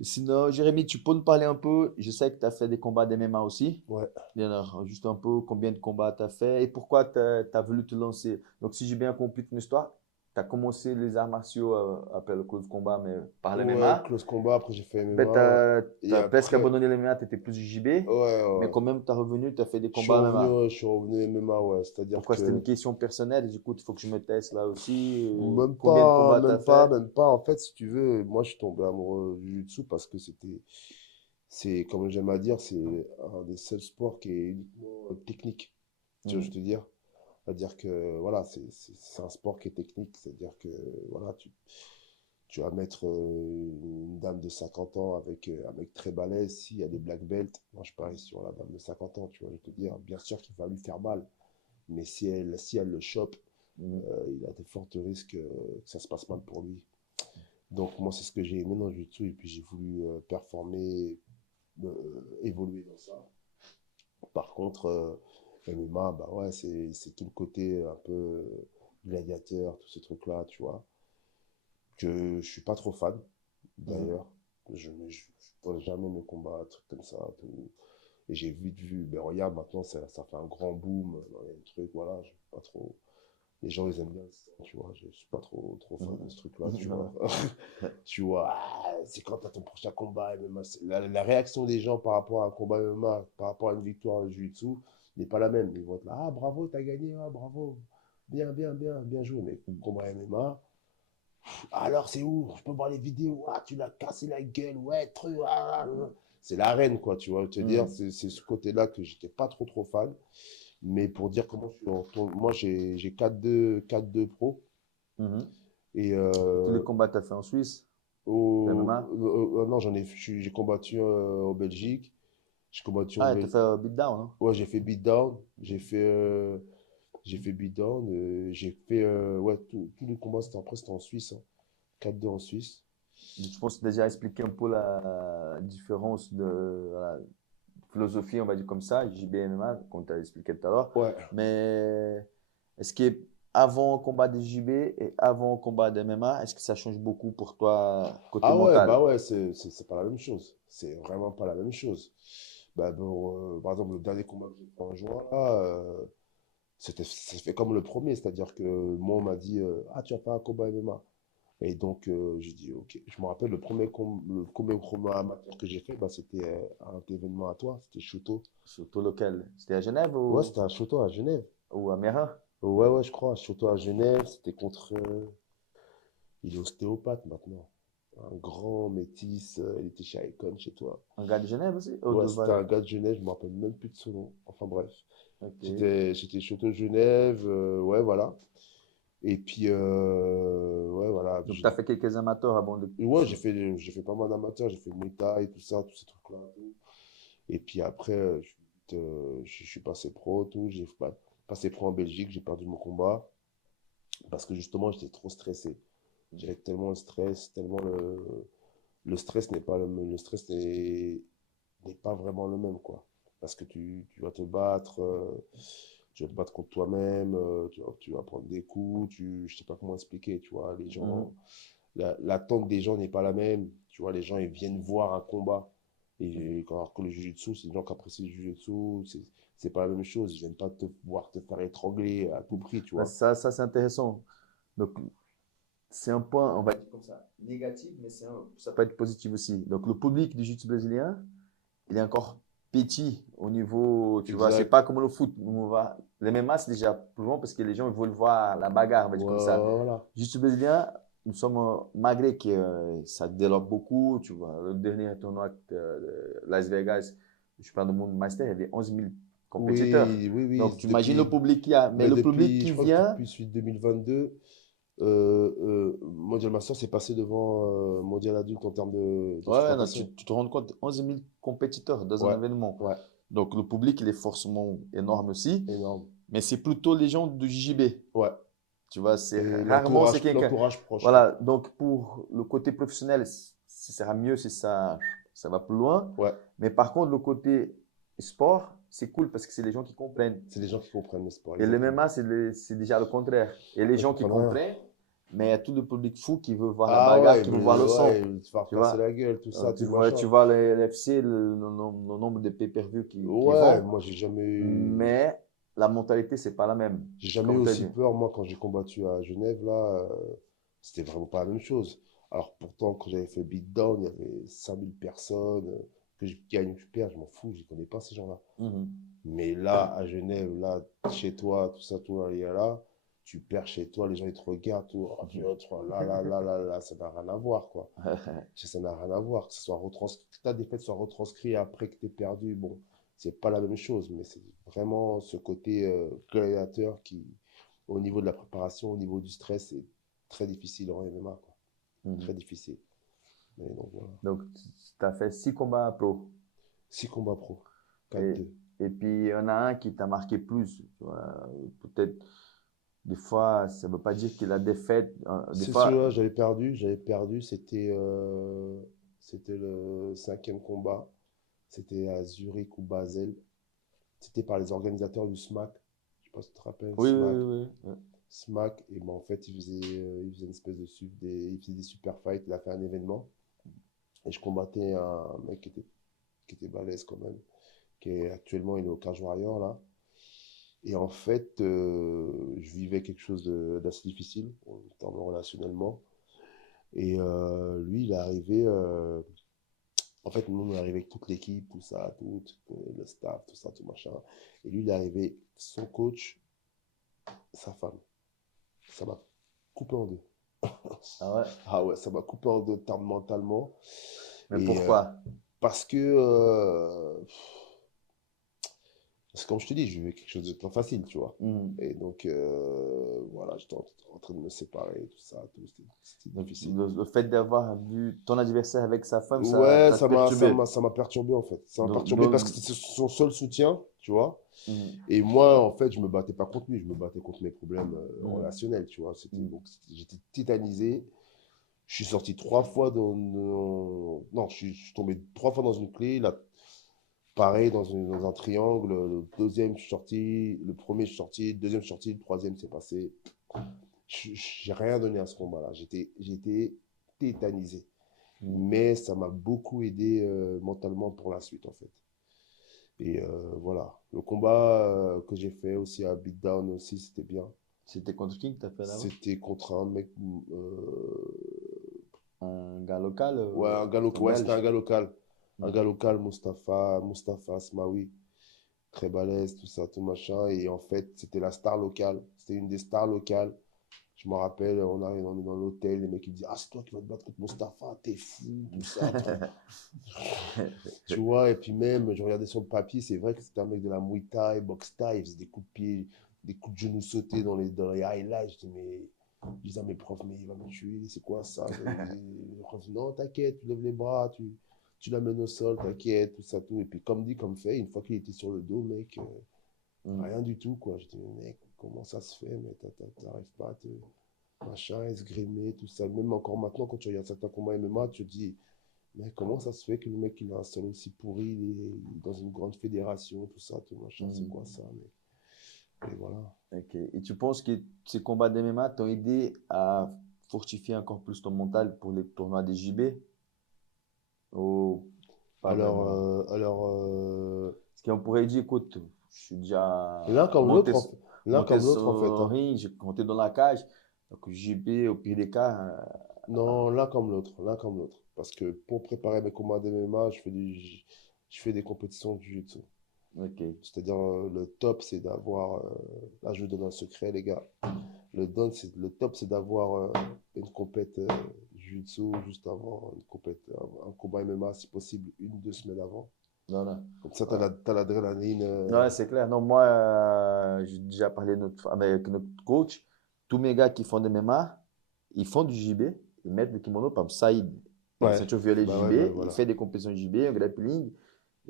Sinon, Jérémy, tu peux nous parler un peu? Je sais que tu as fait des combats d'MMA aussi. Ouais. Et alors, juste un peu, combien de combats tu as fait et pourquoi tu as voulu te lancer? Donc, si j'ai bien compris ton histoire, tu as commencé les arts martiaux après le cours de combat, mais par Ouais, l'MMA. close combat, après j'ai fait Ben, MMA. tu Et as presque après, abandonné l'MMA, tu étais plus du JB, ouais, ouais, mais ouais. quand même, tu as revenu, tu as fait des combats MMA. Je suis revenu MMA, ouais. C'est-à-dire Pourquoi c'était une que question personnelle? Écoute, il faut que je me teste là aussi. même Combien de pas, combats tu as même pas, fait? même pas. En fait, si tu veux, moi je suis tombé amoureux du jiu-jitsu parce que c'est, comme j'aime à dire, c'est un des seuls sports qui est uniquement technique. Tu vois, je Mhm. te dire. C'est-à-dire que, voilà, c'est un sport qui est technique. C'est-à-dire que, voilà, tu vas mettre une dame de 50 ans avec un mec très balèze. S'il y a des black belts, moi je parie sur la dame de 50 ans, tu vois, je te dire, bien sûr qu'il va lui faire mal. Mais si elle le chope, Mhm. il a de fortes risques que ça se passe mal pour lui. Donc moi c'est ce que j'ai aimé dans le jiu-jitsu et puis j'ai voulu performer, évoluer dans ça. Par contre, MMA, bah ouais, c'est tout le côté un peu gladiateur, tous ces trucs-là, tu vois, que je suis pas trop fan, Mhm. d'ailleurs. Je pourrais jamais me combattre, trucs comme ça, tout. Et j'ai vite vu, ben regarde, maintenant ça fait un grand boom dans les trucs, voilà, je suis pas trop. Les gens, ils aiment bien ça, tu vois. Je suis pas trop fan de ce truc-là, tu Non. vois. Tu vois, ah, c'est quand t'as ton prochain combat MMA. La réaction des gens par rapport à un combat MMA, par rapport à une victoire en Jiu-Jitsu, n'est pas la même. Ils vont être là, ah bravo, t'as gagné, ah bravo, bien joué. Mais combat MMA, alors c'est où? Je peux voir les vidéos, ah tu l'as cassé la gueule, ouais, truc, c'est l'arène, quoi, tu vois. Te dire, c'est ce côté-là que j'étais pas trop fan. Mais pour dire comment je suis moi j'ai 4-2 pro. Mhm. Et Tous les combats que tu as fait en Suisse, MMA. non, j'ai combattu en Belgique. J'ai combattu en Ah, tu as Belgique. fait un beatdown, hein? Ouais, j'ai fait beatdown. J'ai fait beatdown. J'ai fait. Ouais, tous les combats, c'était en Suisse, hein. 4-2 en Suisse. Je pense déjà expliquer un peu la différence de voilà, philosophie, on va dire comme ça, JB MMA, comme tu as expliqué tout à l'heure. Ouais. Mais est-ce que avant le combat de JB et avant le combat de MMA, est-ce que ça change beaucoup pour toi côté Ah ouais, mental? bah ouais, c'est pas la même chose. C'est vraiment pas la même chose. Bah, par exemple, le dernier combat que j'ai fait en juin, là, c'est fait comme le premier, c'est-à-dire que moi, on m'a dit, ah, tu as fait un combat MMA. Et donc, j'ai dit, ok. Je me rappelle, le premier combat amateur que j'ai fait, bah, c'était un événement à toi, c'était Choto. Surtout lequel? C'était à Genève Ouais, c'était un Choto à Genève. ou à Mérin? Ouais, ouais, je crois, un Choto à Genève, c'était contre. Il est ostéopathe maintenant. Un grand métis, il était chez Icon chez toi. Un gars de Genève aussi? Oh, Ouais, de c'était Val. un gars de Genève, je me rappelle même plus de son nom. Enfin bref. Ok. C'était Choto Genève, ouais, voilà. Et puis, ouais, voilà. Donc, tu as fait quelques amateurs avant de. Et ouais, j'ai fait pas mal d'amateurs, j'ai fait Muay Thai, tout ça, tous ces trucs-là. Tout. Et puis après, je suis passé pro, tout. J'ai passé pro en Belgique, j'ai perdu mon combat parce que justement, j'étais trop stressé. J'avais tellement le stress, tellement le stress n'est pas le stress n'est pas vraiment le même, quoi. Parce que tu vas te battre, tu vas te battre contre toi-même, tu vas prendre des coups, je sais pas comment expliquer, tu vois, les Mhm. gens, l'attente des gens n'est pas la même, tu vois, les gens, ils viennent voir un combat, et alors que le jiu-jitsu, c'est des gens qui apprécient le jiu-jitsu, c'est pas la même chose, ils viennent pas te voir te faire étrangler à tout prix, tu Ouais, vois. ça c'est intéressant. Donc, c'est un point, on va dire comme ça, négatif, mais ça peut être positif aussi. Donc, le public du jiu-jitsu brésilien, il est encore petit au niveau, tu vois, c'est Exact. pas comme le foot. Où on va, les MMA, c'est déjà plus loin parce que les gens ils veulent voir la bagarre, on va dire comme ça. Voilà. Jiu-jitsu brésilien, nous sommes malgré que ça développe beaucoup, tu vois, le dernier tournoi de Las Vegas, le championnat du monde master, il y avait 11 000 compétiteurs. Oui, oui, Donc, oui, tu imagines le public qu'il y a, mais mais le public je qui crois que vient, depuis celui de 2022, Mondial Master s'est passé devant Mondial Adulte en termes ouais, non, d'exploitation. tu te rends compte, 11 000 compétiteurs dans un Ouais, événement. ouais, Donc, le public, il est forcément énorme aussi, énorme. mais c'est plutôt les gens du JJB. Ouais, Tu vois, c'est et rarement c'est quelqu'un. l'entourage proche, ouais. Voilà, donc pour le côté professionnel, ça sera mieux si ça va plus loin. Ouais, Mais par contre, le côté sport, c'est cool parce que c'est les gens qui comprennent. c'est les gens qui comprennent le sport, Et le exactement. MMA, c'est déjà le contraire. Et les Ils gens qui comprennent rien. comprennent, mais il y a tout le public fou qui veut voir la Ah bagarre, ouais, qui veut voir le ouais, sang. ils vont te faire Tu casser vois, la gueule, tout ça, tout machin. Tu vois l'FC, le nombre de pay-per-view qui Ouais, vont, moi mais la mentalité, c'est pas la même. j'ai jamais eu Comme tu as aussi dit. peur, moi, quand j'ai combattu à Genève, là, c'était vraiment pas la même chose. Alors pourtant, quand j'avais fait beatdown, il y avait 5000 personnes, que je gagne ou que je perds, je m'en fous, je les connais pas ces gens-là. Mhm. Mais là, à Genève, là, chez toi, tout ça, tout là, là, tu perds chez toi, les gens ils te regardent, tout, oh, là, ça n'a rien à voir, quoi. Ça n'a rien à voir, que ce soit retranscrit, que ta défaite soit retranscrite après que tu aies perdu, bon, c'est pas la même chose, mais c'est vraiment ce côté gladiateur qui, au niveau de la préparation, au niveau du stress, c'est très difficile en MMA, quoi. Mhm. Très difficile. Mais donc voilà. Donc, tu as fait 6 combats pro. 6 combats pro, Et, 4-2. et puis, il y en a un qui t'a marqué plus. Tu vois. Peut-être, des fois, ça ne veut pas dire que la défaite. Des C'est fois, celui-là, j'avais perdu, c'était le 5e combat. C'était à Zurich ou Basel. C'était par les organisateurs du SMAC. Je sais pas si tu te rappelles, oui, SMAC. oui, oui, oui. SMAC, et ben en fait, il faisait une espèce de il faisait des super fights, il a fait un événement. Et je combattais un mec qui était balèze quand même, qui est actuellement, il est au Cage Warrior là. Et en fait, je vivais quelque chose d'assez difficile, en termes relationnellement. Et lui, il est arrivé. En fait, nous, on est arrivé avec toute l'équipe, tout ça, le staff, tout ça, tout machin. Et lui, il est arrivé, son coach, sa femme. Ça m'a coupé en deux. Ah ouais? Ah ouais, ça m'a coupé en deux mentalement. Mais Et pourquoi? parce que, parce que comme je te dis, je vivais quelque chose de pas facile, tu vois. Mhm. Et donc, voilà, j'étais en train de me séparer, tout ça, c'était Donc, difficile. le fait d'avoir vu ton adversaire avec sa femme, Ouais, ça te perturbait. ça m'a perturbé en fait. Ça m'a Donc, perturbé parce que c'était son seul soutien, tu vois. mhm, Et moi, en fait, je me battais pas contre lui, je me battais contre mes problèmes mhm, relationnels, tu vois. mhm. Donc, j'étais tétanisé. Je suis sorti 3 fois non, je suis tombé 3 fois dans une clé. Là, pareil, dans un triangle. Le deuxième, je suis sorti. Le premier, je suis sorti. Le deuxième, je suis sorti. Le troisième, c'est passé. J'ai rien donné à ce combat-là. J'étais tétanisé. Mhm. Mais ça m'a beaucoup aidé mentalement pour la suite, en fait. Et voilà. Le combat que j'ai fait aussi à Beatdown aussi, c'était bien. C'était contre qui que tu as fait là-bas? C'était contre un mec. Un gars local, Ouais, un ouais, c'était un belge. gars local. Un Mhm. gars local, Mustapha Asmaoui. Très balèze, tout ça, tout machin. Et en fait, c'était la star locale. C'était une des stars locales. Je me rappelle, on est dans l'hôtel, les mecs ils me disent, ah, c'est toi qui vas te battre contre Mustapha, t'es fou, tout ça, trop. Tu vois, et puis même, je regardais sur le papier, c'est vrai que c'était un mec de la Muay Thai, boxe Thai, il faisait des coups de pied, des coups de genoux sautés dans les highlights. Je disais à mes profs, mais il va me tuer, c'est quoi ça? Les profs, non, t'inquiète, tu lèves les bras, tu l'amènes au sol, t'inquiète, tout ça, tout. Et puis, comme dit, comme fait, une fois qu'il était sur le dos, mec, Mhm. rien du tout, quoi. Je dis, mais mec, comment ça se fait? Mais t'arrives pas à te machin, esgrimer, tout ça. Même encore maintenant, quand tu regardes certains combats MMA, tu te dis, mais comment ça se fait que le mec, il a un sol aussi pourri, il est dans une grande fédération, tout ça, tout machin, c'est Mhm. quoi ça, mais... Et voilà. Ok. Et tu penses que ces combats d'MMA t'ont aidé à fortifier encore plus ton mental pour les tournois des JB? Ou pas vraiment? Alors Parce qu'on pourrait dire, écoute, je suis déjà l'un comme monté, l'autre, l'un monté comme sur l'autre, en fait, le hein. ring, j'ai monté dans la cage. Donc JB, au pire des cas, Non, l'un comme l'autre, l'un comme l'autre. Parce que pour préparer mes combats d'MMA, je fais des compétitions de jiu-jitsu. ok. C'est-à-dire, le top, c'est d'avoir. Là, je vous donne un secret, les gars. Le top, c'est d'avoir une compète jiu-jitsu juste avant, un combat MMA, si possible, 1, 2 semaines avant. Voilà. Comme ça, Ouais. t'as l'adrénaline. Ouais, c'est clair. Non, moi, j'ai déjà parlé avec notre coach. Tous mes gars qui font des MMA, ils font du JB, ils mettent le kimono. Par exemple, Saïd, il est Ouais. ceinture violet Bah JB, ouais, bah il voilà. fait des compétitions JB, un grappling.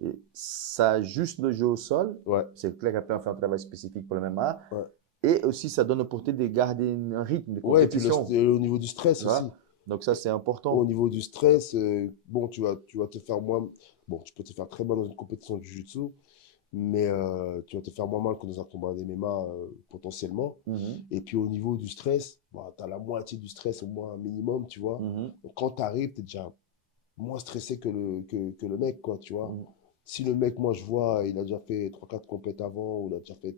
Et ça juste le jeu au sol. Ouais, C'est clair qu'après, on fait un travail spécifique pour le MMA. ouais. Et aussi, ça donne l'opportunité de garder un rythme de Ouais, et puis compétition. au niveau du stress Tu vois? aussi. Donc, ça, c'est Au important. niveau du stress, bon, tu vas te faire moins. Bon, tu peux te faire très mal dans une compétition de jiu-jitsu, mais tu vas te faire moins mal que dans un combat d'MMA potentiellement. Mhm, Et puis au niveau du stress, bah, tu as la moitié du stress au moins un minimum, tu vois. mhm, Donc quand tu arrives, tu es déjà moins stressé que le mec, quoi, tu vois. mhm. Si le mec, moi, je vois, il a déjà fait 3 4 compètes avant, ou il a déjà fait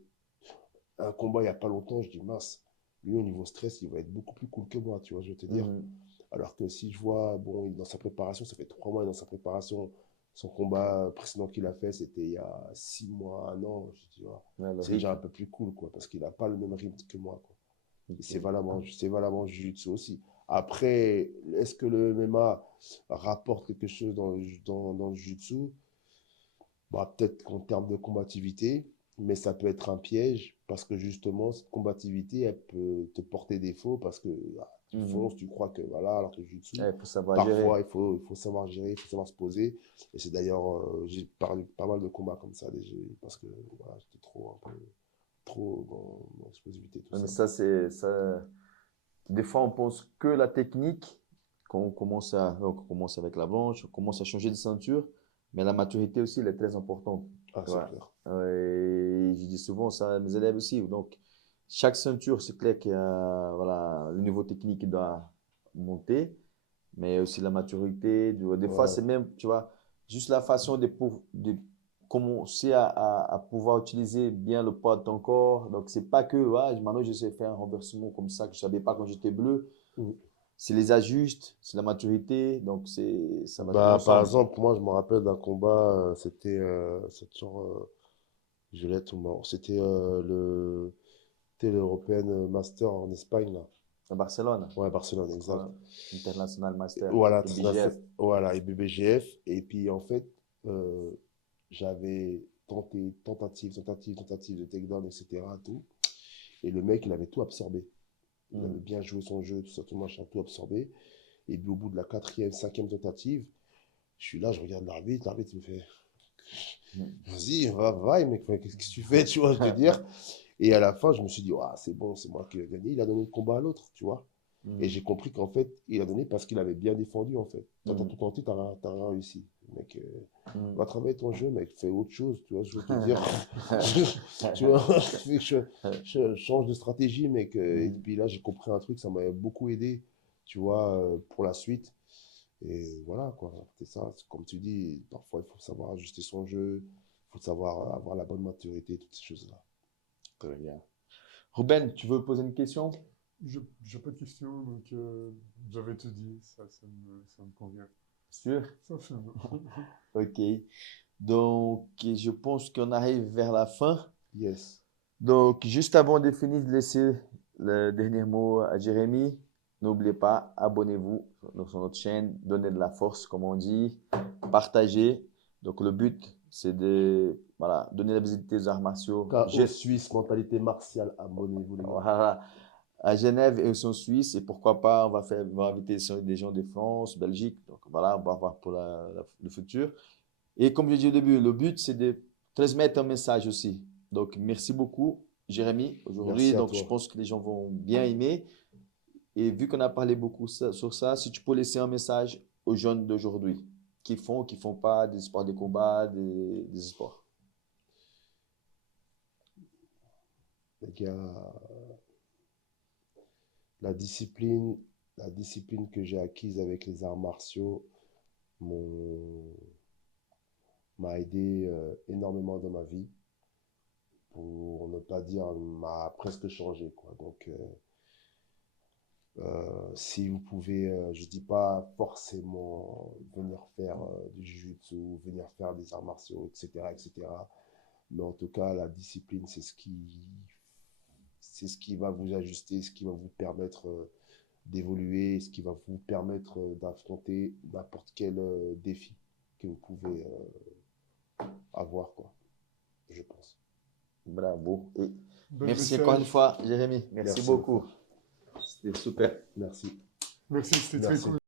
un combat il n'y a pas longtemps, je dis, mince, lui, au niveau stress, il va être beaucoup plus cool que moi, tu vois, je vais te dire. Mhm. Alors que si je vois, bon, il est dans sa préparation, ça fait 3 mois, il est dans sa préparation, son combat précédent qu'il a fait, c'était il y a 6 mois, un an, je dis, ouais, Ouais, le c'est déjà un rythme. peu plus cool, quoi, parce qu'il n'a pas le même rythme que moi, quoi. Et Ok. c'est valable en jiu-jitsu aussi. Après, est-ce que le MMA rapporte quelque chose dans le jiu-jitsu? Bah, peut-être qu'en termes de combativité, mais ça peut être un piège parce que justement, cette combativité, elle peut te porter défaut parce que tu Mhm. fonces, tu crois que voilà, alors que le jiu-jitsu, Il faut savoir gérer. parfois, il faut savoir gérer, il faut savoir se poser. Et c'est d'ailleurs, j'ai parlé pas mal de combats comme ça déjà parce que voilà, j'étais un peu trop dans l'explosivité, tout Ouais, mais ça. ça, c'est ça. Des fois, on pense que la technique, quand donc on commence avec la blanche, on commence à changer de ceinture, mais la maturité aussi, elle est très importante. Ah, Tu c'est vois. clair. Et je dis souvent ça à mes élèves aussi. Donc, chaque ceinture, c'est clair que voilà, le niveau technique il doit monter, mais aussi la maturité. Des fois, Ouais, c'est même, tu vois, juste la façon de commencé à pouvoir utiliser bien le poids de ton corps. Donc, c'est pas que maintenant je sais faire un renversement comme ça que je savais pas quand j'étais bleu. Mm. C'est les ajustes, c'est la maturité. Donc, ça va tout Bah, par ensemble. exemple, moi, je me rappelle d'un combat, c'était sur Gillette ou mort. C'était l'European Master en Espagne, là. À Barcelone, Ouais, Barcelone, exact. voilà. International Master, Voilà, IBGF. voilà, et BBGF. Et puis, en fait, euh, j'avais tentative de takedown, etc. Tout. Et le mec, il avait tout absorbé. Il avait bien joué son jeu, tout ça, tout machin, tout absorbé. Et puis, au bout de la 4e, 5e tentative, je suis là, je regarde l'arbitre me fait, vas-y, va, mec, qu'est-ce que tu fais, tu vois, je veux dire. Et à la fin, je me suis dit, c'est bon, c'est moi qui ai gagné. Il a donné le combat à l'autre, tu vois. Et j'ai compris qu'en fait, il a donné parce qu'il avait bien défendu, en fait. Toi, t'as tout tenté, t'as rien réussi. Mec, va travailler ton jeu, mec, fais autre chose, tu vois, je veux te dire. Tu vois, je change de stratégie, mec. Et puis là, j'ai compris un truc, ça m'a beaucoup aidé, tu vois, pour la suite. Et voilà, quoi. C'est ça, comme tu dis, parfois, il faut savoir ajuster son jeu, il faut savoir avoir la bonne maturité, toutes ces choses-là. Très bien. Ruben, tu veux poser une question? J'ai pas de questions, donc j'avais tout dit, ça me convient. Sûr? Ça fait Ok. Donc, je pense qu'on arrive vers la fin. Yes. Donc, juste avant de finir, de laisser le dernier mot à Jérémy. N'oubliez pas, abonnez-vous sur notre chaîne, donnez de la force, comme on dit, partagez. Donc, le but, c'est de donner la visibilité aux arts martiaux. KO Suisse, mentalité martiale, abonnez-vous, les gars. Voilà. À Genève et aussi en Suisse. Et pourquoi pas, on va inviter des gens de France, Belgique. Donc, voilà, on va voir pour le futur. Et comme je dis au début, le but, c'est de transmettre un message aussi. Donc, merci beaucoup, Jérémy, aujourd'hui. Donc, je pense que les gens vont bien aimer. Et vu qu'on a parlé beaucoup sur ça, si tu peux laisser un message aux jeunes d'aujourd'hui qui font pas des sports de combat, des sports. Les gars, la discipline que j'ai acquise avec les arts martiaux m'a aidé énormément dans ma vie. Pour ne pas dire, m'a presque changé, quoi. Donc, si vous pouvez, je dis pas forcément venir faire du jiu-jitsu, venir faire des arts martiaux, etc., mais en tout cas, la discipline, c'est ce qui va vous ajuster, ce qui va vous permettre d'évoluer, ce qui va vous permettre d'affronter n'importe quel défi que vous pouvez avoir, quoi, je pense. Bravo. Et merci encore une fois, Jérémy. Merci beaucoup. C'était super. Merci. Merci, c'était très cool.